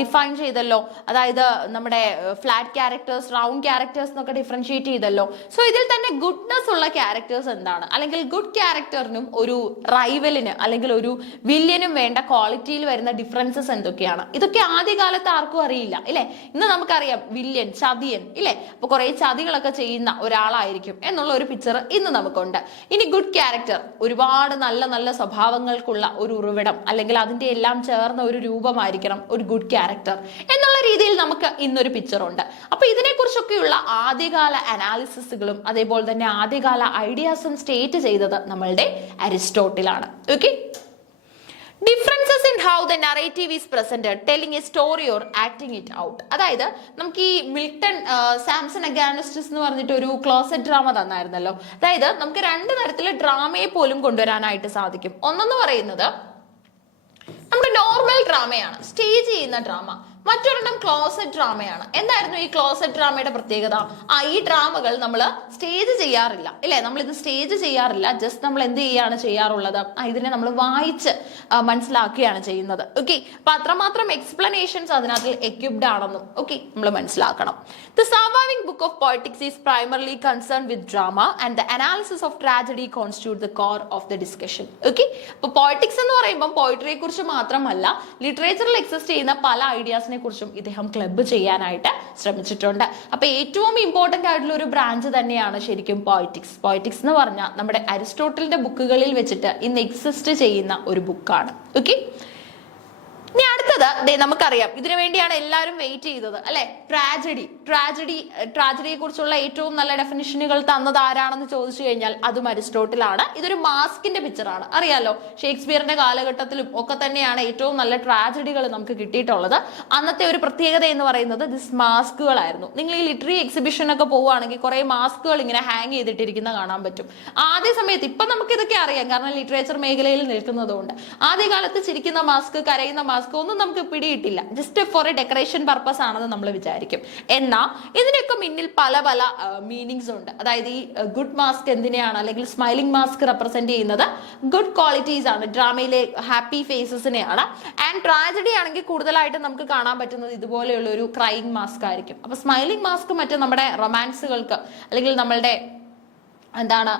ഡിഫൈൻ ചെയ്തല്ലോ. അതായത് നമ്മുടെ ഫ്ലാറ്റ് ക്യാരക്ടേഴ്സ്, റൗണ്ട് ക്യാരക്ടേഴ്സ് എന്നൊക്കെ ഡിഫറൻഷിയേറ്റ് ചെയ്തല്ലോ. സോ ഇതിൽ തന്നെ ഗുഡ്നെസ് ഉള്ള ക്യാരക്ടേഴ്സ് എന്താണ്, അല്ലെങ്കിൽ ഗുഡ് ക്യാരക്ടറിനും ഒരു റൈവലിന് അല്ലെങ്കിൽ ഒരു വില്യനും വേണ്ട ക്വാളിറ്റിയിൽ വരുന്ന ഡിഫറൻസസ് എന്തൊക്കെയാണ്? ഇതൊക്കെ ആദ്യകാലത്ത് ആർക്കും അറിയില്ല ഇല്ലേ. ഇന്ന് നമുക്കറിയാം വില്യൻ, ചതിയൻ ഇല്ലേ. അപ്പൊ കുറെ ചതികളൊക്കെ ചെയ്യുന്ന ഒരാളായിരിക്കും എന്നുള്ള ഒരു പിക്ചർ ഇന്ന് നമുക്കുണ്ട്. ഇനി ഗുഡ് ക്യാരക്ടർ, ഒരുപാട് നല്ല നല്ല സ്വഭാവങ്ങൾക്കുള്ള ഒരു ഉറവിടം അല്ലെങ്കിൽ അതിന്റെ എല്ലാം ചേർന്ന ഒരു രൂപമായിരിക്കണം ഒരു ഗുഡ് ക്യാരക്ടർ എന്നുള്ള രീതിയിൽ നമുക്ക് ഇന്നൊരു പിക്ചർ ഉണ്ട്. അപ്പൊ ഇതിനെക്കുറിച്ചൊക്കെയുള്ള ആദ്യകാല അനാലിസിസുകളും അതേപോലെ തന്നെ ആദ്യകാല ഐഡിയാസും സ്റ്റേറ്റ് ചെയ്തത് നമ്മളുടെ അരിസ്റ്റോട്ടിലാണ്. Okay, differences in how the narrative is presented, telling a story or acting it out. അതായത് നമുക്ക് ഈ മിൽട്ടൺ സാംസൺ അഗാനിസ്റ്റസ് എന്ന് പറഞ്ഞിട്ട് ഒരു ക്ലോസറ്റ് ഡ്രാമ തന്നായിരുന്നല്ലോ. അതായത് നമുക്ക് രണ്ട് തരത്തില് ഡ്രാമയെ പോലും കൊണ്ടുവരാനായിട്ട് സാധിക്കും. ഒന്നെന്ന് പറയുന്നത് നമ്മുടെ നോർമൽ ഡ്രാമയാണ്, സ്റ്റേജ് ചെയ്യുന്ന ഡ്രാമ. മറ്റൊരെണ്ണം ക്ലോസറ്റ് ഡ്രാമയാണ്. എന്തായിരുന്നു ഈ ക്ലോസറ്റ് ഡ്രാമയുടെ പ്രത്യേകത? ഈ ഡ്രാമകൾ നമ്മൾ സ്റ്റേജ് ചെയ്യാറില്ല ഇല്ലേ. നമ്മൾ ഇത് സ്റ്റേജ് ചെയ്യാറില്ല, ജസ്റ്റ് നമ്മൾ എന്ത് ചെയ്യാണ് ചെയ്യാറുള്ളത്, ഇതിനെ നമ്മൾ വായിച്ച് മനസ്സിലാക്കുകയാണ് ചെയ്യുന്നത്. ഓക്കെ, അപ്പൊ അത്രമാത്രം എക്സ്പ്ലനേഷൻസ് അതിനകത്ത് എക്യുപ്ഡ് ആണെന്നും ഓക്കെ നമ്മൾ മനസ്സിലാക്കണം. The surviving book of politics is primarily concern with drama and the analysis of tragedy constitute the core of the discussion. Okay, അപ്പൊ പോളിറ്റിക്സ് എന്ന് പറയുമ്പോൾ പോയിട്രിയെ കുറിച്ച് മാത്രമല്ല ലിറ്ററേച്ചറിൽ എക്സിസ്റ്റ് ചെയ്യുന്ന പല ഐഡിയാസിനെ കുറിച്ചും ഇദ്ദേഹം ക്ലബ്ബ് ചെയ്യാനായിട്ട് ശ്രമിച്ചിട്ടുണ്ട്. അപ്പൊ ഏറ്റവും ഇമ്പോർട്ടന്റ് ആയിട്ടുള്ള ഒരു ബ്രാഞ്ച് തന്നെയാണ് ശരിക്കും പോളിറ്റിക്സ്. പോളിറ്റിക്സ് എന്ന് പറഞ്ഞാൽ നമ്മുടെ അരിസ്റ്റോട്ടലിന്റെ ബുക്കുകളിൽ വെച്ചിട്ട് ഇന്ന് എക്സിസ്റ്റ് ചെയ്യുന്ന ഒരു ബുക്കാണ്. ഓക്കെ, ഇനി അടുത്തത് നമുക്കറിയാം, ഇതിനു വേണ്ടിയാണ് എല്ലാവരും വെയിറ്റ് ചെയ്തത് അല്ലെ, ട്രാജഡിയെ കുറിച്ചുള്ള ഏറ്റവും നല്ല ഡെഫിനിഷനുകൾ തന്നത് ആരാണെന്ന് ചോദിച്ചു കഴിഞ്ഞാൽ അതും അരിസ്റ്റോട്ടിലാണ്. ഇതൊരു മാസ്കിന്റെ പിക്ചറാണ്, അറിയാലോ. ഷേക്സ്പിയറിന്റെ കാലഘട്ടത്തിലും ഒക്കെ തന്നെയാണ് ഏറ്റവും നല്ല ട്രാജഡികൾ നമുക്ക് കിട്ടിയിട്ടുള്ളത്. അന്നത്തെ ഒരു പ്രത്യേകത എന്ന് പറയുന്നത് ദിസ് മാസ്കുകളായിരുന്നു. നിങ്ങൾ ഈ ലിറ്റററി എക്സിബിഷൻ ഒക്കെ പോവുകയാണെങ്കിൽ കുറെ മാസ്കുകൾ ഇങ്ങനെ ഹാങ് ചെയ്തിട്ടിരിക്കുന്ന കാണാൻ പറ്റും. ആദ്യ സമയത്ത് ഇപ്പൊ നമുക്ക് ഇതൊക്കെ അറിയാം, കാരണം ലിറ്ററേച്ചർ മേഖലയിൽ നിൽക്കുന്നതുകൊണ്ട്. ആദ്യകാലത്ത് ചിരിക്കുന്ന മാസ്ക്, കരയുന്ന മാസ്ക് ഒന്നും നമുക്ക് പിടിയിട്ടില്ല, just for a decoration purpose ആണെന്ന് നമ്മൾ വിചാരിക്കും. എന്നാൽ ഇതിനൊക്കെ മുന്നിൽ പല പല മീനിങ്സ് ഉണ്ട്. അതായത് ഈ ഗുഡ് മാസ്ക് എന്തിനെയാണ്, അല്ലെങ്കിൽ സ്മൈലിംഗ് മാസ്ക് റെപ്രസെന്റ് ചെയ്യുന്നത് ഗുഡ് ക്വാളിറ്റീസ് ആണ്, ഡ്രാമയിലെ ഹാപ്പി ഫേസസിനെയാണ്. ആൻഡ് ട്രാജഡി ആണെങ്കിൽ കൂടുതലായിട്ട് നമുക്ക് കാണാൻ പറ്റുന്നത് ഇതുപോലെയുള്ള ഒരു ക്രൈയിങ് മാസ്ക് ആയിരിക്കും. അപ്പൊ സ്മൈലിംഗ് മാസ്ക് മറ്റേ നമ്മുടെ റൊമാൻസുകൾക്ക് അല്ലെങ്കിൽ നമ്മളുടെ എന്താണ്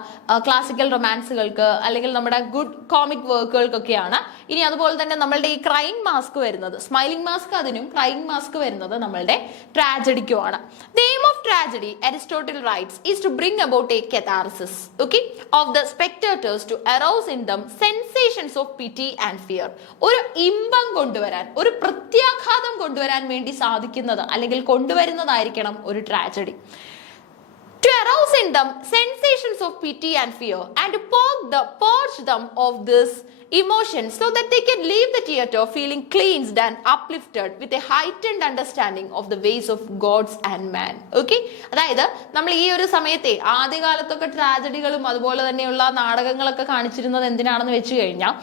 ക്ലാസിക്കൽ റൊമാൻസുകൾക്ക് അല്ലെങ്കിൽ നമ്മുടെ ഗുഡ് കോമിക് വർക്കുകൾക്കൊക്കെയാണ്. ഇനി അതുപോലെ തന്നെ നമ്മളുടെ ഈ ക്രൈയിങ് മാസ്ക് വരുന്നത്, സ്മൈലിംഗ് മാസ്ക് അതിനും ക്രൈയിങ് മാസ്ക് വരുന്നത് നമ്മളുടെ ട്രാജഡിക്കുമാണ്. The aim of tragedy, Aristotle writes, is to bring about a catharsis okay of the spectators to arouse in them sensations of pity and fear. ഒരു ഇമ്പം കൊണ്ടുവരാൻ, ഒരു പ്രത്യാഘാതം കൊണ്ടുവരാൻ വേണ്ടി സാധിക്കുന്നത് അല്ലെങ്കിൽ കൊണ്ടുവരുന്നതായിരിക്കണം ഒരു tragedy. To arouse in them sensations of pity and fear and to purge them of this emotion so that they can leave the theater feeling cleansed and uplifted with a heightened understanding of the ways of gods and man. Okay, അതായത് നമ്മൾ ഈ ഒരു സമയത്തെ ആദ്യകാലത്തൊക്കെ ട്രാജഡികളും അതുപോലെ തന്നെയുള്ള നാടകങ്ങളൊക്കെ കാണിച്ചിരുന്നത് എന്തിനാണെന്ന് വെച്ച് കഴിഞ്ഞാൽ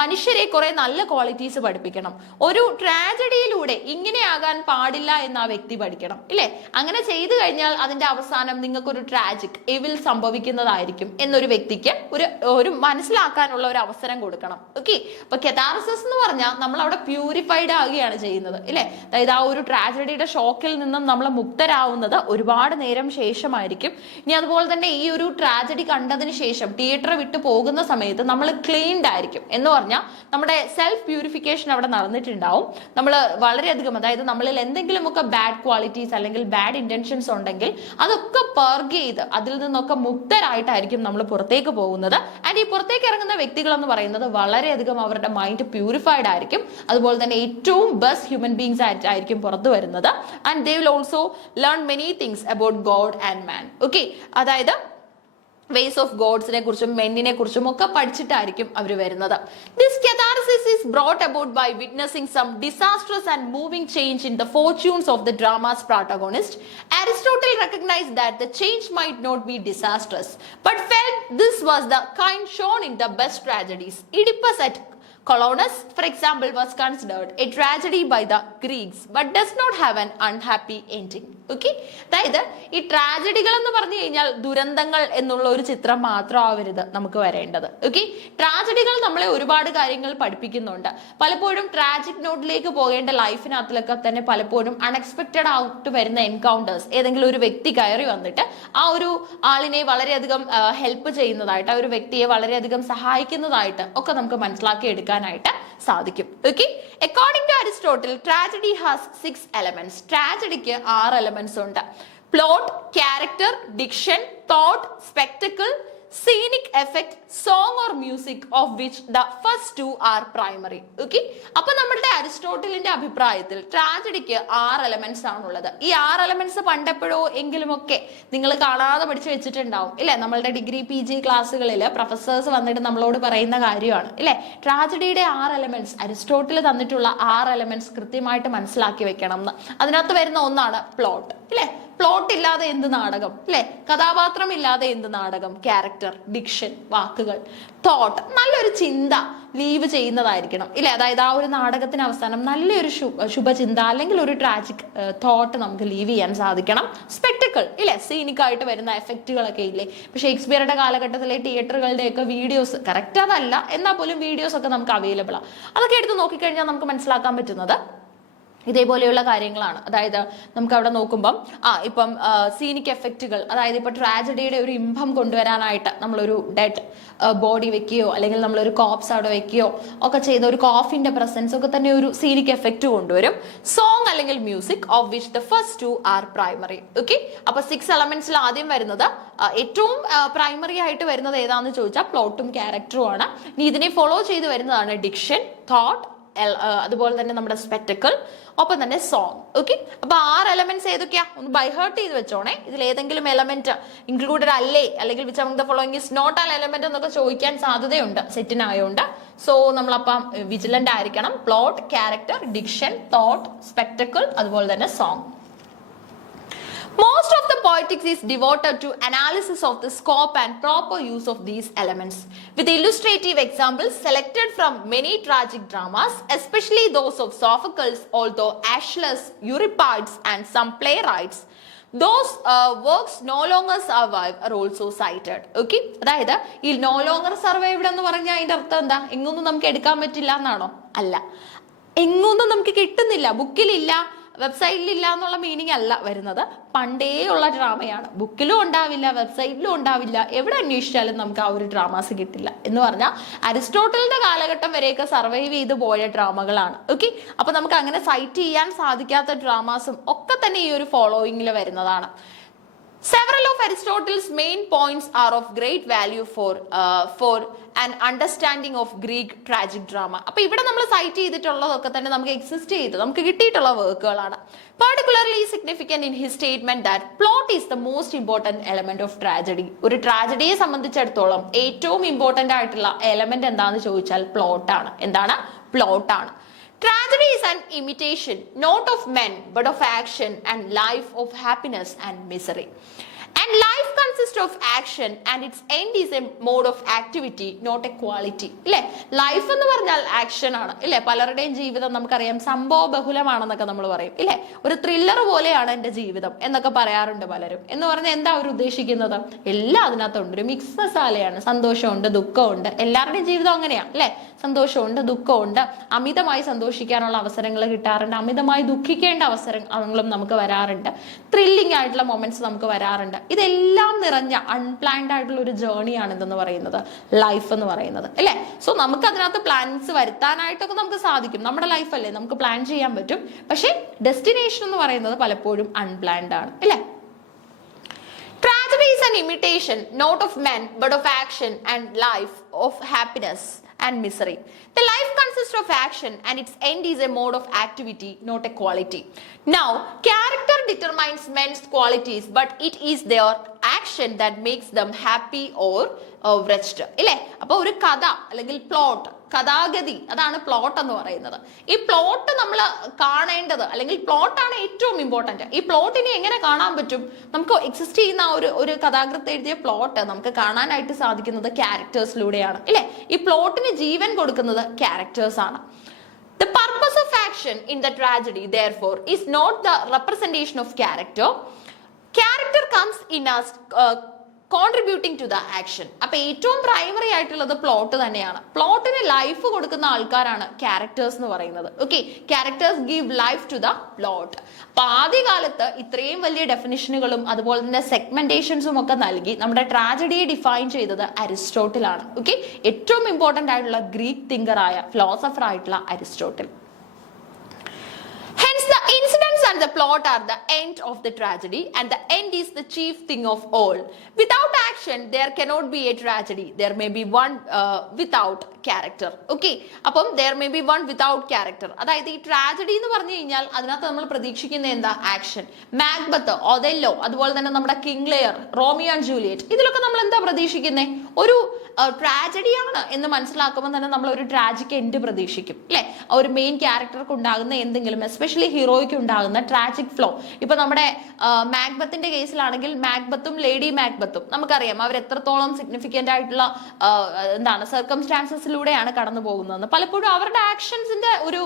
മനുഷ്യരെ കുറെ നല്ല ക്വാളിറ്റീസ് പഠിപ്പിക്കണം. ഒരു ട്രാജഡിയിലൂടെ ഇങ്ങനെയാകാൻ പാടില്ല എന്ന് ആ വ്യക്തി പഠിക്കണം ഇല്ലേ. അങ്ങനെ ചെയ്തു കഴിഞ്ഞാൽ അതിന്റെ അവസാനം നിങ്ങൾക്കൊരു ട്രാജിക് എവിൽ സംഭവിക്കുന്നതായിരിക്കും എന്നൊരു വ്യക്തിക്ക് ഒരു മനസ്സിലാക്കാനുള്ള ഒരു അവസരം കൊടുക്കണം. ഓക്കെ, അപ്പൊ കെതാർസിസ് എന്ന് പറഞ്ഞാൽ നമ്മൾ അവിടെ പ്യൂരിഫൈഡ് ആവുകയാണ് ചെയ്യുന്നത് ഇല്ലേ. അതായത് ആ ഒരു ട്രാജഡിയുടെ ഷോക്കിൽ നിന്നും നമ്മൾ മുക്തരാവുന്നത് ഒരുപാട് നേരം ശേഷമായിരിക്കും. ഇനി അതുപോലെ തന്നെ ഈ ഒരു ട്രാജഡി കണ്ടതിന് ശേഷം തിയേറ്റർ വിട്ടു പോകുന്ന സമയത്ത് നമ്മൾ ക്ലീൻഡ് ആയിരിക്കും എന്ന് പറഞ്ഞാൽ നമ്മുടെ സെൽഫ് പ്യൂരിഫിക്കേഷൻ അവിടെ നടന്നിട്ടുണ്ടാവും. നമ്മൾ വളരെയധികം, അതായത് നമ്മളിൽ എന്തെങ്കിലുമൊക്കെ ബാഡ് ക്വാളിറ്റീസ് അല്ലെങ്കിൽ ബാഡ് ഇന്റൻഷൻസ് ഉണ്ടെങ്കിൽ അതൊക്കെ പർഗ് ചെയ്ത് അതിൽ നിന്നൊക്കെ മുക്തരായിട്ടായിരിക്കും നമ്മൾ പുറത്തേക്ക് പോകുന്നത്. ആൻഡ് ഈ പുറത്തേക്ക് ഇറങ്ങുന്ന വ്യക്തികൾ എന്ന് പറയുന്നത് വളരെയധികം അവരുടെ മൈൻഡ് പ്യൂരിഫൈഡ് ആയിരിക്കും. അതുപോലെ തന്നെ ഏറ്റവും ബെസ്റ്റ് ഹ്യൂമൻ ബീങ്സ് ആയിരിക്കും പുറത്തു വരുന്നത്. And they will also learn many things about God and man. Okay, അതായത് വേസ് ഓഫ് ഗോഡ്സിനെ കുറിച്ചും മെന്നിനെ കുറിച്ചും ഒക്കെ പഠിച്ചിട്ടായിരിക്കും അവർ വരുന്നത്. This catharsis is brought about by witnessing some disastrous and moving change in the fortunes of the drama's protagonist. Aristotle recognized that the change might not be disastrous, but felt this was the kind shown in the best tragedies. Oedipus at Colonus, for example, was considered a tragedy by the Greeks, but does not have an unhappy ending. Okay? അതായത് ഈ ട്രാജഡികൾ എന്ന് പറഞ്ഞു കഴിഞ്ഞാൽ ദുരന്തങ്ങൾ എന്നുള്ള ഒരു ചിത്രം മാത്രമാവരുത് നമുക്ക് വരേണ്ടത്. ഓക്കെ, ട്രാജഡികൾ നമ്മളെ ഒരുപാട് കാര്യങ്ങൾ പഠിപ്പിക്കുന്നുണ്ട്. പലപ്പോഴും ട്രാജിക് നോട്ടിലേക്ക് പോകേണ്ട ലൈഫിനകത്തിലൊക്കെ തന്നെ പലപ്പോഴും അൺഎക്സ്പെക്റ്റഡ് ആയിട്ട് വരുന്ന എൻകൗണ്ടേഴ്സ്, ഏതെങ്കിലും ഒരു വ്യക്തി കയറി വന്നിട്ട് ആ ഒരു ആളിനെ വളരെയധികം ഹെൽപ്പ് ചെയ്യുന്നതായിട്ട്, ആ ഒരു വ്യക്തിയെ വളരെയധികം സഹായിക്കുന്നതായിട്ട് ഒക്കെ നമുക്ക് മനസ്സിലാക്കി എടുക്കാനായിട്ട് സാധിക്കും. Okay, according to Aristotle tragedy has 6 elements. ട്രാജഡിക്ക് 6 elements ഉണ്ട്. Plot, character, diction, thought, spectacle, scenic effect, song or music, of which the first 2 are primary. Okay, അപ്പൊ നമ്മളുടെ അരിസ്റ്റോട്ടിലിന്റെ അഭിപ്രായത്തിൽ ട്രാജഡിക്ക് 6 elements ആണുള്ളത്. ഈ 6 elements പണ്ടെപ്പോഴോ എങ്കിലുമൊക്കെ നിങ്ങൾ കാണാതെ പഠിച്ചു വെച്ചിട്ടുണ്ടാവും ഇല്ലേ? നമ്മളുടെ ഡിഗ്രി PG ക്ലാസ്സുകളിൽ പ്രൊഫസേഴ്സ് വന്നിട്ട് നമ്മളോട് പറയുന്ന കാര്യമാണ് ഇല്ലേ, ട്രാജഡിയുടെ 6 elements, അരിസ്റ്റോട്ടിൽ തന്നിട്ടുള്ള 6 elements കൃത്യമായിട്ട് മനസ്സിലാക്കി വെക്കണം എന്ന്. അതിനകത്ത് വരുന്ന ഒന്നാണ് പ്ലോട്ട് ഇല്ലേ? പ്ലോട്ട് ഇല്ലാതെ എന്ത് നാടകം അല്ലെ? കഥാപാത്രം ഇല്ലാതെ എന്ത് നാടകം? ക്യാരക്ടർ, ഡിക്ഷൻ, വാക്കുകൾ, തോട്ട്, നല്ലൊരു ചിന്ത ലീവ് ചെയ്യുന്നതായിരിക്കണം ഇല്ലേ? അതായത് ആ ഒരു നാടകത്തിന് അവസാനം നല്ലൊരു ശുഭചിന്ത അല്ലെങ്കിൽ ഒരു ട്രാജിക് തോട്ട് നമുക്ക് ലീവ് ചെയ്യാൻ സാധിക്കണം. സ്പെക്ടക്കിൾ ഇല്ലേ? സീനിക് ആയിട്ട് വരുന്ന എഫക്റ്റുകളൊക്കെ ഇല്ലേ? ഇപ്പൊ ഷേക്സ്പിയറുടെ കാലഘട്ടത്തിലെ തിയേറ്ററുകളുടെയൊക്കെ വീഡിയോസ്, കറക്റ്റ് അതല്ല എന്നാൽ പോലും വീഡിയോസ് ഒക്കെ നമുക്ക് അവൈലബിൾ ആണ്. അതൊക്കെ എടുത്ത് നോക്കിക്കഴിഞ്ഞാൽ നമുക്ക് മനസ്സിലാക്കാൻ പറ്റുന്നത് ഇതേപോലെയുള്ള കാര്യങ്ങളാണ്. അതായത് നമുക്ക് അവിടെ നോക്കുമ്പം ഇപ്പം സീനിക് എഫക്റ്റുകൾ, അതായത് ഇപ്പൊ ട്രാജഡിയുടെ ഒരു ഇമ്പം കൊണ്ടുവരാനായിട്ട് നമ്മളൊരു ഡെഡ് ബോഡി വെക്കുകയോ അല്ലെങ്കിൽ നമ്മളൊരു കോപ്സ് അവിടെ വെക്കുകയോ ഒക്കെ ചെയ്ത ഒരു കോഫിന്റെ പ്രസൻസ് ഒക്കെ തന്നെ ഒരു സീനിക് എഫക്റ്റ് കൊണ്ടുവരും. സോങ് അല്ലെങ്കിൽ music, of which the first 2 are primary. Okay, അപ്പൊ 6 elementsൽ ആദ്യം വരുന്നത്, ഏറ്റവും പ്രൈമറി ആയിട്ട് വരുന്നത് ഏതാണെന്ന് ചോദിച്ചാൽ പ്ലോട്ടും ക്യാരക്ടറും ആണ്. ഇനി ഇതിനെ ഫോളോ ചെയ്ത് വരുന്നതാണ് ഡിക്ഷൻ, തോട്ട്, അതുപോലെ തന്നെ നമ്മുടെ സ്പെക്ടക്കിൾ, ഒപ്പം തന്നെ സോങ്. ഓക്കെ, അപ്പൊ 6 elements ഏതൊക്കെയാ ഒന്ന് ബൈഹേർട്ട് ചെയ്ത് വെച്ചോണേ. ഇതിൽ ഏതെങ്കിലും എലമെന്റ് ഇൻക്ലൂഡഡ് അല്ലേ, അല്ലെങ്കിൽ which among the following is not an element എന്നൊക്കെ ചോദിക്കാൻ സാധ്യതയുണ്ട് സെറ്റിനായോണ്ട്. സോ നമ്മളപ്പം വിജിലന്റ് ആയിരിക്കണം. Plot, character, diction, thought, spectacle, അതുപോലെ തന്നെ song. Most of the poetics is devoted to analysis of the scope and proper use of these elements, with illustrative examples selected from many tragic dramas, especially those of Sophocles, although Aeschylus, Euripides, and some playwrights. Those works no longer survive are also cited. Okay, അതായത് ഈ no longer survived എന്ന് പറഞ്ഞാൽ അതിന്റെ അർത്ഥം എന്താ? എങ്ങൊന്നും നമുക്ക് എടുക്കാൻ പറ്റില്ല എന്നാണോ? അല്ല, എങ്ങൊന്നും നമുക്ക് കിട്ടുന്നില്ല, ബുക്കിലില്ല, വെബ്സൈറ്റിലില്ല എന്നുള്ള മീനിങ് അല്ല വരുന്നത്. പണ്ടേ ഉള്ള ഡ്രാമയാണ്, ബുക്കിലും ഉണ്ടാവില്ല, വെബ്സൈറ്റിലും ഉണ്ടാവില്ല, എവിടെ അന്വേഷിച്ചാലും നമുക്ക് ആ ഒരു ഡ്രാമാസ് കിട്ടില്ല എന്ന് പറഞ്ഞാൽ അരിസ്റ്റോട്ടലിന്റെ കാലഘട്ടം വരെയൊക്കെ സർവൈവ് ചെയ്ത് പോയ ഡ്രാമകളാണ്. ഓക്കെ, അപ്പൊ നമുക്ക് അങ്ങനെ സൈറ്റ് ചെയ്യാൻ സാധിക്കാത്ത ഡ്രാമാസും ഒക്കെ തന്നെ ഈ ഒരു ഫോളോയിങ്ങിൽ വരുന്നതാണ്. Several of Aristotle's main points are of great value for an understanding of Greek tragic drama. അപ്പോൾ ഇവിടെ നമ്മൾ സൈറ്റ് ചെയ്തിട്ടുള്ളതൊക്കെ തന്നെ നമുക്ക് എക്സിസ്റ്റ് ചെയ്ത് നമുക്ക് കിട്ടിയിട്ടുള്ള വർക്കുകളാണ്. Particularly significant in his statement that plot is the most important element of tragedy. ഒരു ട്രാജഡിയെ സംബന്ധിച്ചിടത്തോളം ഏറ്റവും ഇമ്പോർട്ടന്റ് ആയിട്ടുള്ള എലമെന്റ് എന്താണെന്ന് ചോദിച്ചാൽ പ്ലോട്ട് ആണ്. എന്താണ്? പ്ലോട്ട് ആണ്. Tragedy is an imitation not of men but of action and life, of happiness and misery. And life consists of action and its end is a mode of activity, not a quality. ഇല്ലേ? Life എന്ന് പറഞ്ഞാൽ action ആണ് ഇല്ലേ? പലരുടെയും ജീവിതം നമുക്കറിയാം സംഭവ ബഹുലമാണെന്നൊക്കെ നമ്മൾ പറയും ഇല്ലേ? ഒരു ത്രില്ലർ പോലെയാണ് എൻ്റെ ജീവിതം എന്നൊക്കെ പറയാറുണ്ട് പലരും. എന്ന് പറഞ്ഞാൽ എന്താ അവർ ഉദ്ദേശിക്കുന്നത്? എല്ലാം അതിനകത്തുണ്ട്, ഒരു മിക്സ് മസാലയാണ്. സന്തോഷമുണ്ട്, ദുഃഖമുണ്ട്, എല്ലാവരുടെയും ജീവിതം അങ്ങനെയാണ് അല്ലേ? സന്തോഷമുണ്ട്, ദുഃഖമുണ്ട്, അമിതമായി സന്തോഷിക്കാനുള്ള അവസരങ്ങൾ കിട്ടാറുണ്ട്, അമിതമായി ദുഃഖിക്കേണ്ട അവസരങ്ങളും നമുക്ക് വരാറുണ്ട്, ത്രില്ലിംഗ് ആയിട്ടുള്ള മൊമെന്റ്സ് നമുക്ക് വരാറുണ്ട്. ഇതെല്ലാം നിറഞ്ഞ അൺപ്ലാൻഡ് ആയിട്ടുള്ള ഒരു ജേർണിയാണ് ഇതെന്ന് പറയുന്നത്, ലൈഫ് എന്ന് പറയുന്നത് അല്ലേ? സോ നമുക്ക് അതിനകത്ത് പ്ലാൻസ് വരുത്താനായിട്ടൊക്കെ നമുക്ക് സാധിക്കും. നമ്മുടെ ലൈഫ് അല്ലേ, നമുക്ക് പ്ലാൻ ചെയ്യാൻ പറ്റും. പക്ഷെ ഡെസ്റ്റിനേഷൻ എന്ന് പറയുന്നത് പലപ്പോഴും അൺപ്ലാൻഡ് ആണ് അല്ലേ? Tragedy is an imitation not of men but of action and life, of happiness and misery. The life consists of action and its end is a mode of activity, not a quality. Now, character determines men's qualities, but it is their action that makes them happy or wretched. ഇല്ലേ? അപ്പോൾ ഒരു കഥ അല്ലെങ്കിൽ plot കഥാഗതി, അതാണ് plot എന്ന് പറയുന്നത്. ഈ plot നമ്മൾ കാണേണ്ടത്, അല്ലെങ്കിൽ പ്ലോട്ടാണ് ഏറ്റവും ഇമ്പോർട്ടന്റ്. ഈ പ്ലോട്ടിനെ എങ്ങനെ കാണാൻ പറ്റും? നമുക്ക് എക്സിസ്റ്റ് ചെയ്യുന്ന ഒരു കഥാകൃത്ത് എഴുതിയ പ്ലോട്ട് നമുക്ക് കാണാനായിട്ട് സാധിക്കുന്നത് ക്യാരക്ടേഴ്സിലൂടെയാണ്, ഇല്ലേ? ഈ പ്ലോട്ടിന് ജീവൻ കൊടുക്കുന്നത് ക്യാരക്ടേഴ്സ് ആണ്. The purpose of action in the tragedy, therefore, is not the representation of character. Character comes in as contributing to the action. അപ്പൊ ഏറ്റവും പ്രൈമറി ആയിട്ടുള്ളത് പ്ലോട്ട് തന്നെയാണ്. പ്ലോട്ടിന് ലൈഫ് കൊടുക്കുന്ന ആൾക്കാരാണ് ക്യാരക്ടേഴ്സ് എന്ന് പറയുന്നത്. Okay, characters give life to the plot. അപ്പൊ ആദ്യകാലത്ത് ഇത്രയും വലിയ ഡെഫിനിഷനുകളും അതുപോലെ തന്നെ സെഗ്മെന്റേഷൻസും ഒക്കെ നൽകി നമ്മുടെ ട്രാജഡിയെ ഡിഫൈൻ ചെയ്തത് അരിസ്റ്റോട്ടിലാണ്. ഓക്കെ, ഏറ്റവും ഇമ്പോർട്ടന്റ് ആയിട്ടുള്ള ഗ്രീക്ക് തിങ്കറായ ഫിലോസഫർ ആയിട്ടുള്ള Aristotle. Hence the incidents and the plot are the end of the tragedy, and the end is the chief thing of all. Without action there cannot be a tragedy. There may be one without character. Okay, അപ്പം there may be one without character. അതായത് ഈ tragedy എന്ന് പറഞ്ഞു കഴിഞ്ഞാൽ അതിനകത്ത് നമ്മൾ പ്രതീക്ഷിക്കുന്ന എന്താ? ആക്ഷൻ. മാക്ബത്ത്, ഒതെല്ലോ, അതുപോലെ തന്നെ നമ്മുടെ king layer, Romeo and Juliet, ഇതിലൊക്കെ നമ്മൾ എന്താ പ്രതീക്ഷിക്കുന്നത്? ഒരു ട്രാജഡിയാണ് എന്ന് മനസ്സിലാക്കുമ്പോൾ തന്നെ നമ്മൾ ഒരു ട്രാജിക് എൻഡ് പ്രതീക്ഷിക്കും, അല്ലെ? ഒരു മെയിൻ ക്യാരക്ടർക്ക് ഉണ്ടാകുന്ന എന്തെങ്കിലും, എസ്പെഷ്യലി ഹീറോയ്ക്ക് ഉണ്ടാകുന്ന ട്രാജിക് ഫ്ലോ. ഇപ്പൊ നമ്മുടെ മാക്ബത്തിന്റെ കേസിലാണെങ്കിൽ മാക്ബത്തും ലേഡി മാക്ബത്തും നമുക്കറിയാം അവർ എത്രത്തോളം സിഗ്നിഫിക്കന്റ് ആയിട്ടുള്ള എന്താണ് സർക്കംസ്റ്റാൻസസിലൂടെയാണ് കടന്നു പോകുന്നത്. പലപ്പോഴും അവരുടെ ആക്ഷൻസിന്റെ ഒരു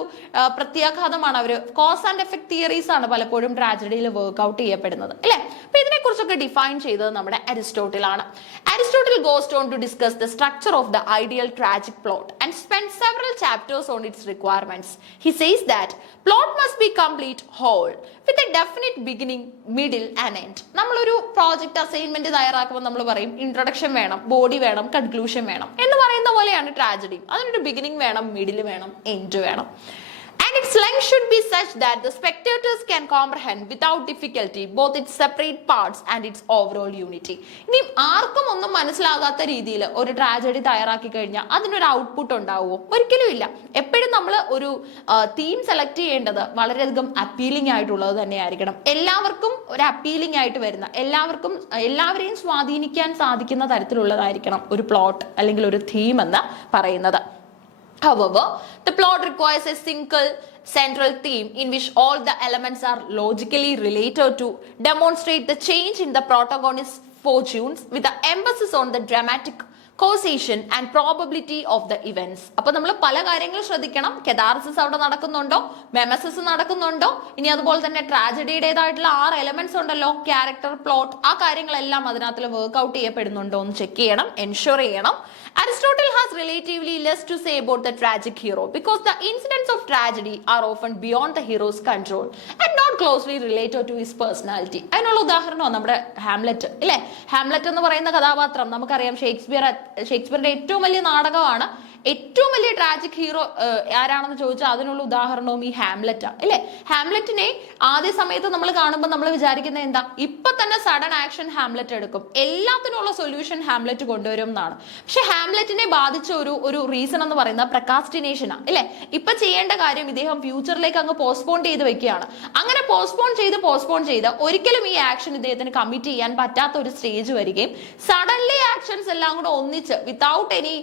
പ്രത്യാഘാതമാണ് അവർ, കോസ് ആൻഡ് എഫക്ട് തിയറീസ് ആണ് പലപ്പോഴും ട്രാജഡിയിൽ വർക്ക്ഔട്ട് ചെയ്യപ്പെടുന്നത്, അല്ലെ? അപ്പൊ ഇതിനെ കുറിച്ചൊക്കെ ഡിഫൈൻ ചെയ്തത് നമ്മുടെ അരിസ്റ്റോട്ടിലാണ്. Aristotle goes on to discuss the structure of the ideal tragic plot and spent several chapters on its requirements. He says that plot must be complete whole with a definite beginning, middle and end. നമ്മളൊരു project assignment തയ്യാറാക്കുമ്പോൾ നമ്മൾ പറയും introduction വേണം, body വേണം, conclusion വേണം എന്ന് പറയുന്ന പോലെയാണ് ട്രാജഡി. അതിനൊരു ബിഗിനിങ് വേണം, മിഡിൽ വേണം, എൻഡ് വേണം. And its length should be such that the spectators can comprehend without difficulty both its separate parts and its overall unity. ഇനി ആർക്കും ഒന്നും മനസ്സിലാകാത്ത രീതിയിൽ ഒരു ട്രാജഡി തയ്യാറാക്കി കഴിഞ്ഞാൽ അതിനൊരു ഔട്ട്പുട്ട് ഉണ്ടാവുമോ? ഒരിക്കലും ഇല്ല. എപ്പോഴും നമ്മൾ ഒരു തീം സെലക്ട് ചെയ്യേണ്ടത് വളരെയധികം അപ്പീലിംഗ് ആയിട്ടുള്ളത് തന്നെയായിരിക്കണം. എല്ലാവർക്കും ഒരു അപ്പീലിംഗ് ആയിട്ട് വരുന്ന, എല്ലാവരെയും സ്വാധീനിക്കാൻ സാധിക്കുന്ന തരത്തിലുള്ളതായിരിക്കണം ഒരു പ്ലോട്ട് അല്ലെങ്കിൽ ഒരു തീം എന്ന് പറയുന്നത്. However, the plot requires a single central theme in which all the elements are logically related to demonstrate the change in the protagonist's fortunes with the emphasis on the dramatic causation and probability of the events. അപ്പോൾ നമ്മൾ പല കാര്യങ്ങളും ശ്രദ്ധിക്കണം. കെതാർസിസ് അവിടെ നടക്കുന്നുണ്ടോ, മെമസിസ് നടക്കുന്നുണ്ടോ, ഇനി അതുപോലെ തന്നെ ട്രാജഡിയുടേതായിട്ടുള്ള 6 എലമെന്റ്സ് ഉണ്ടല്ലോ, ക്യാരക്ടർ, പ്ലോട്ട്, ആ കാര്യങ്ങളെല്ലാം അതിനകത്ത് വർക്ക്ഔട്ട് ചെയ്യപ്പെടുന്നുണ്ടോ എന്ന് ചെക്ക് ചെയ്യണം, എൻഷുർ ചെയ്യണം. Aristotle has relatively less to say about the tragic hero because the incidents of tragedy are often beyond the hero's control and not closely related to his personality. അതിനുള്ള ഉദാഹരണമാണ് നമ്മുടെ Hamlet, ഇല്ലേ? Hamlet എന്ന് പറയുന്ന കഥാപാത്രം നമുക്കറിയാം ഷേക്സ്പിയറിന്റെ ഏറ്റവും വലിയ നാടകമാണ്. ഏറ്റവും വലിയ ട്രാജിക് ഹീറോ ആരാണെന്ന് ചോദിച്ചാൽ അതിനുള്ള ഉദാഹരണവും ഈ ഹാംലെറ്റാണ്, അല്ലെ? ഹാംലെറ്റിനെ ആദ്യ സമയത്ത് നമ്മൾ കാണുമ്പോൾ നമ്മൾ വിചാരിക്കുന്നത് എന്താ? ഇപ്പൊ തന്നെ സഡൻ ആക്ഷൻ ഹാംലെറ്റ് എടുക്കും, എല്ലാത്തിനുള്ള സൊല്യൂഷൻ ഹാംലെറ്റ് കൊണ്ടുവരും എന്നാണ്. പക്ഷെ ഹാംലെറ്റിനെ ബാധിച്ച ഒരു റീസൺ എന്ന് പറയുന്നത് പ്രൊക്രാസ്റ്റിനേഷനാണ്, അല്ലെ? ഇപ്പൊ ചെയ്യേണ്ട കാര്യം ഇദ്ദേഹം ഫ്യൂച്ചറിലേക്ക് അങ്ങ് പോസ്റ്റ്പോൺ ചെയ്ത് വെക്കുകയാണ്. അങ്ങനെ പോസ്റ്റ്പോൺ ചെയ്ത് ഒരിക്കലും ഈ ആക്ഷൻ ഇദ്ദേഹത്തിന് കമ്മിറ്റ് ചെയ്യാൻ പറ്റാത്ത ഒരു സ്റ്റേജ് വരികയും സഡൻലി ആക്ഷൻസ് എല്ലാം കൂടെ ഒന്നിച്ച് വിത്തൗട്ട് എനി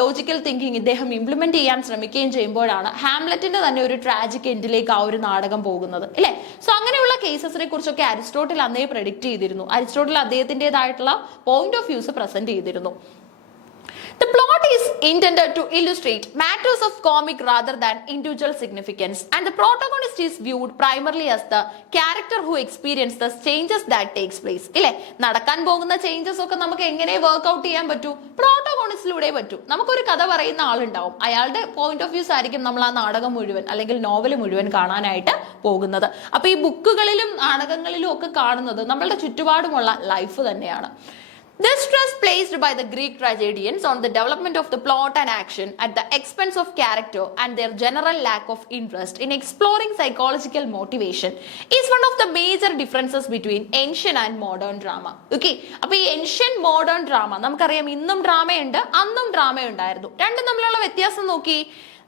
ലോജിക്കൽ ഇദ്ദേഹം ഇംപ്ലിമെന്റ് ചെയ്യാൻ ശ്രമിക്കുകയും ചെയ്യുമ്പോഴാണ് ഹാംലെറ്റിന്റെ തന്നെ ഒരു ട്രാജിക് എൻഡിലേക്ക് ആ ഒരു നാടകം പോകുന്നത്, അല്ലെ? സോ അങ്ങനെയുള്ള കേസസിനെ കുറിച്ചൊക്കെ അരിസ്റ്റോട്ടിൽ അന്നേ പ്രെഡിക്റ്റ് ചെയ്തിരുന്നു. അരിസ്റ്റോട്ടിൽ അദ്ദേഹത്തിൻ്റെതായിട്ടുള്ള പോയിന്റ് ഓഫ് വ്യൂസ് പ്രസന്റ് ചെയ്തിരുന്നു. The plot is intended to illustrate matters of comic rather than individual significance, and the protagonist is viewed primarily as the character who experiences the changes that takes place. ഇല്ലേ? നടക്കാൻ പോകുന്ന changes ഒക്കെ നമുക്ക് എങ്ങനെ workout ചെയ്യാൻ പറ്റൂ? പ്രോട്ടോഗോണിസ്റ്റിലൂടെ പറ്റൂ. നമുക്കൊരു കഥ പറയുന്ന ആളുണ്ടാവും, അയാളുടെ പോയിന്റ് ഓഫ് വ്യൂസ് ആയിരിക്കും നമ്മൾ ആ നാടകം മുഴുവൻ അല്ലെങ്കിൽ നോവൽ മുഴുവൻ കാണാനായിട്ട് പോകുന്നത്. അപ്പൊ ഈ ബുക്കുകളിലും നാടകങ്ങളിലും ഒക്കെ കാണുന്നത് നമ്മളുടെ ചുറ്റുപാടുമുള്ള ലൈഫ് തന്നെയാണ്. The stress placed by the Greek tragedians on the development of the plot and action at the expense of character and their general lack of interest in exploring psychological motivation is one of the major differences between ancient and modern drama. Okay, അപ്പോൾ ഈ ancient modern drama നമുക്കറിയാം, ഇന്നും ഡ്രാമയുണ്ട്, അന്നും ഡ്രാമയുണ്ടായിരുന്നു. രണ്ടും തമ്മിലുള്ള വ്യത്യാസം നോക്കി.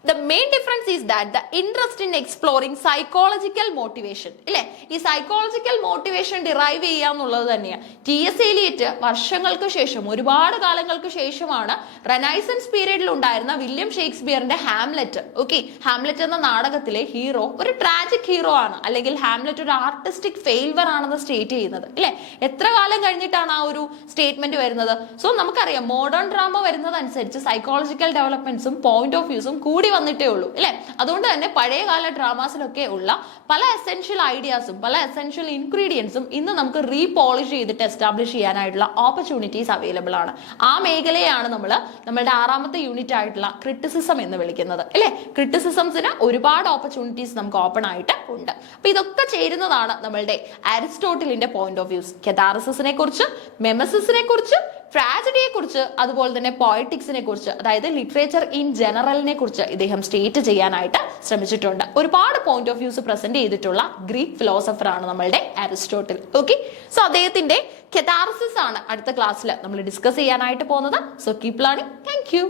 The main difference is that the interest in exploring psychological motivation ഇല്ലേ, ഈ സൈക്കോളജിക്കൽ മോട്ടിവേഷൻ ഡിറൈവ് ചെയ്യാന്നുള്ളത് തന്നെയാണ്. T.S. എലിയറ്റ് വർഷങ്ങൾക്ക് ശേഷം, ഒരുപാട് കാലങ്ങൾക്ക് ശേഷമാണ് റെനൈസൻസ് പീരീഡിൽ ഉണ്ടായിരുന്ന വില്യം ഷേക്സ്പിയറിന്റെ ഹാംലെറ്റ്, ഓക്കെ, ഹാംലെറ്റ് എന്ന നാടകത്തിലെ ഹീറോ ഒരു ട്രാജിക് ഹീറോ ആണ്, അല്ലെങ്കിൽ ഹാംലെറ്റ് ഒരു ആർട്ടിസ്റ്റിക് ഫെയിൽവർ ആണെന്ന് സ്റ്റേറ്റ് ചെയ്യുന്നത് ഇല്ലേ. എത്ര കാലം കഴിഞ്ഞിട്ടാണ് ആ ഒരു സ്റ്റേറ്റ്മെന്റ് വരുന്നത്? സോ നമുക്കറിയാം മോഡേൺ ഡ്രാമ വരുന്നതനുസരിച്ച് സൈക്കോളജിക്കൽ ഡെവലപ്മെന്റ്സും പോയിന്റ് ഓഫ് വ്യൂസും കൂടി വന്നിട്ടേ ഉള്ളൂ അല്ലെ. അതുകൊണ്ട് തന്നെ പഴയകാല ഡ്രാമാസിലൊക്കെ ഉള്ള പല എസെൻഷ്യൽ ഐഡിയാസും പല എസെൻഷ്യൽ ഇൻഗ്രീഡിയൻസും ഇന്ന് നമുക്ക് റീപോളിഷ് ചെയ്തിട്ട് എസ്റ്റാബ്ലിഷ് ചെയ്യാനായിട്ടുള്ള ഓപ്പർച്യൂണിറ്റീസ് അവൈലബിൾ ആണ്. ആ മേഖലയാണ് നമ്മളുടെ 6ാമത്തെ യൂണിറ്റ് ആയിട്ടുള്ള ക്രിറ്റിസിസം എന്ന് വിളിക്കുന്നത് അല്ലെ. ക്രിറ്റിസിസംസിന് ഒരുപാട് ഓപ്പർച്യൂണിറ്റീസ് നമുക്ക് ഓപ്പൺ ആയിട്ട് ഉണ്ട്. അപ്പൊ ഇതൊക്കെ ചേരുന്നതാണ് നമ്മളുടെ അരിസ്റ്റോട്ടിലിന്റെ പോയിന്റ് ഓഫ് വ്യൂസ്. കെതാർസിസിനെ കുറിച്ച്, മെമസിസിനെ കുറിച്ച്, ട്രാജഡിയെ കുറിച്ച്, അതുപോലെ തന്നെ പോയറ്റിക്സിനെ കുറിച്ച്, അതായത് ലിറ്ററേച്ചർ ഇൻ ജനറലിനെ കുറിച്ച് ഇദ്ദേഹം സ്റ്റേറ്റ് ചെയ്യാനായിട്ട് ശ്രമിച്ചിട്ടുണ്ട്. ഒരുപാട് പോയിന്റ് ഓഫ് വ്യൂസ് പ്രസന്റ് ചെയ്തിട്ടുള്ള ഗ്രീക്ക് ഫിലോസഫർ ആണ് നമ്മളുടെ അരിസ്റ്റോട്ടിൽ. ഓക്കെ, സോ അദ്ദേഹത്തിന്റെ കെതാർസിസ് ആണ് അടുത്ത ക്ലാസ്സിൽ നമ്മൾ ഡിസ്കസ് ചെയ്യാനായിട്ട് പോകുന്നത്. So keep learning. Thank you.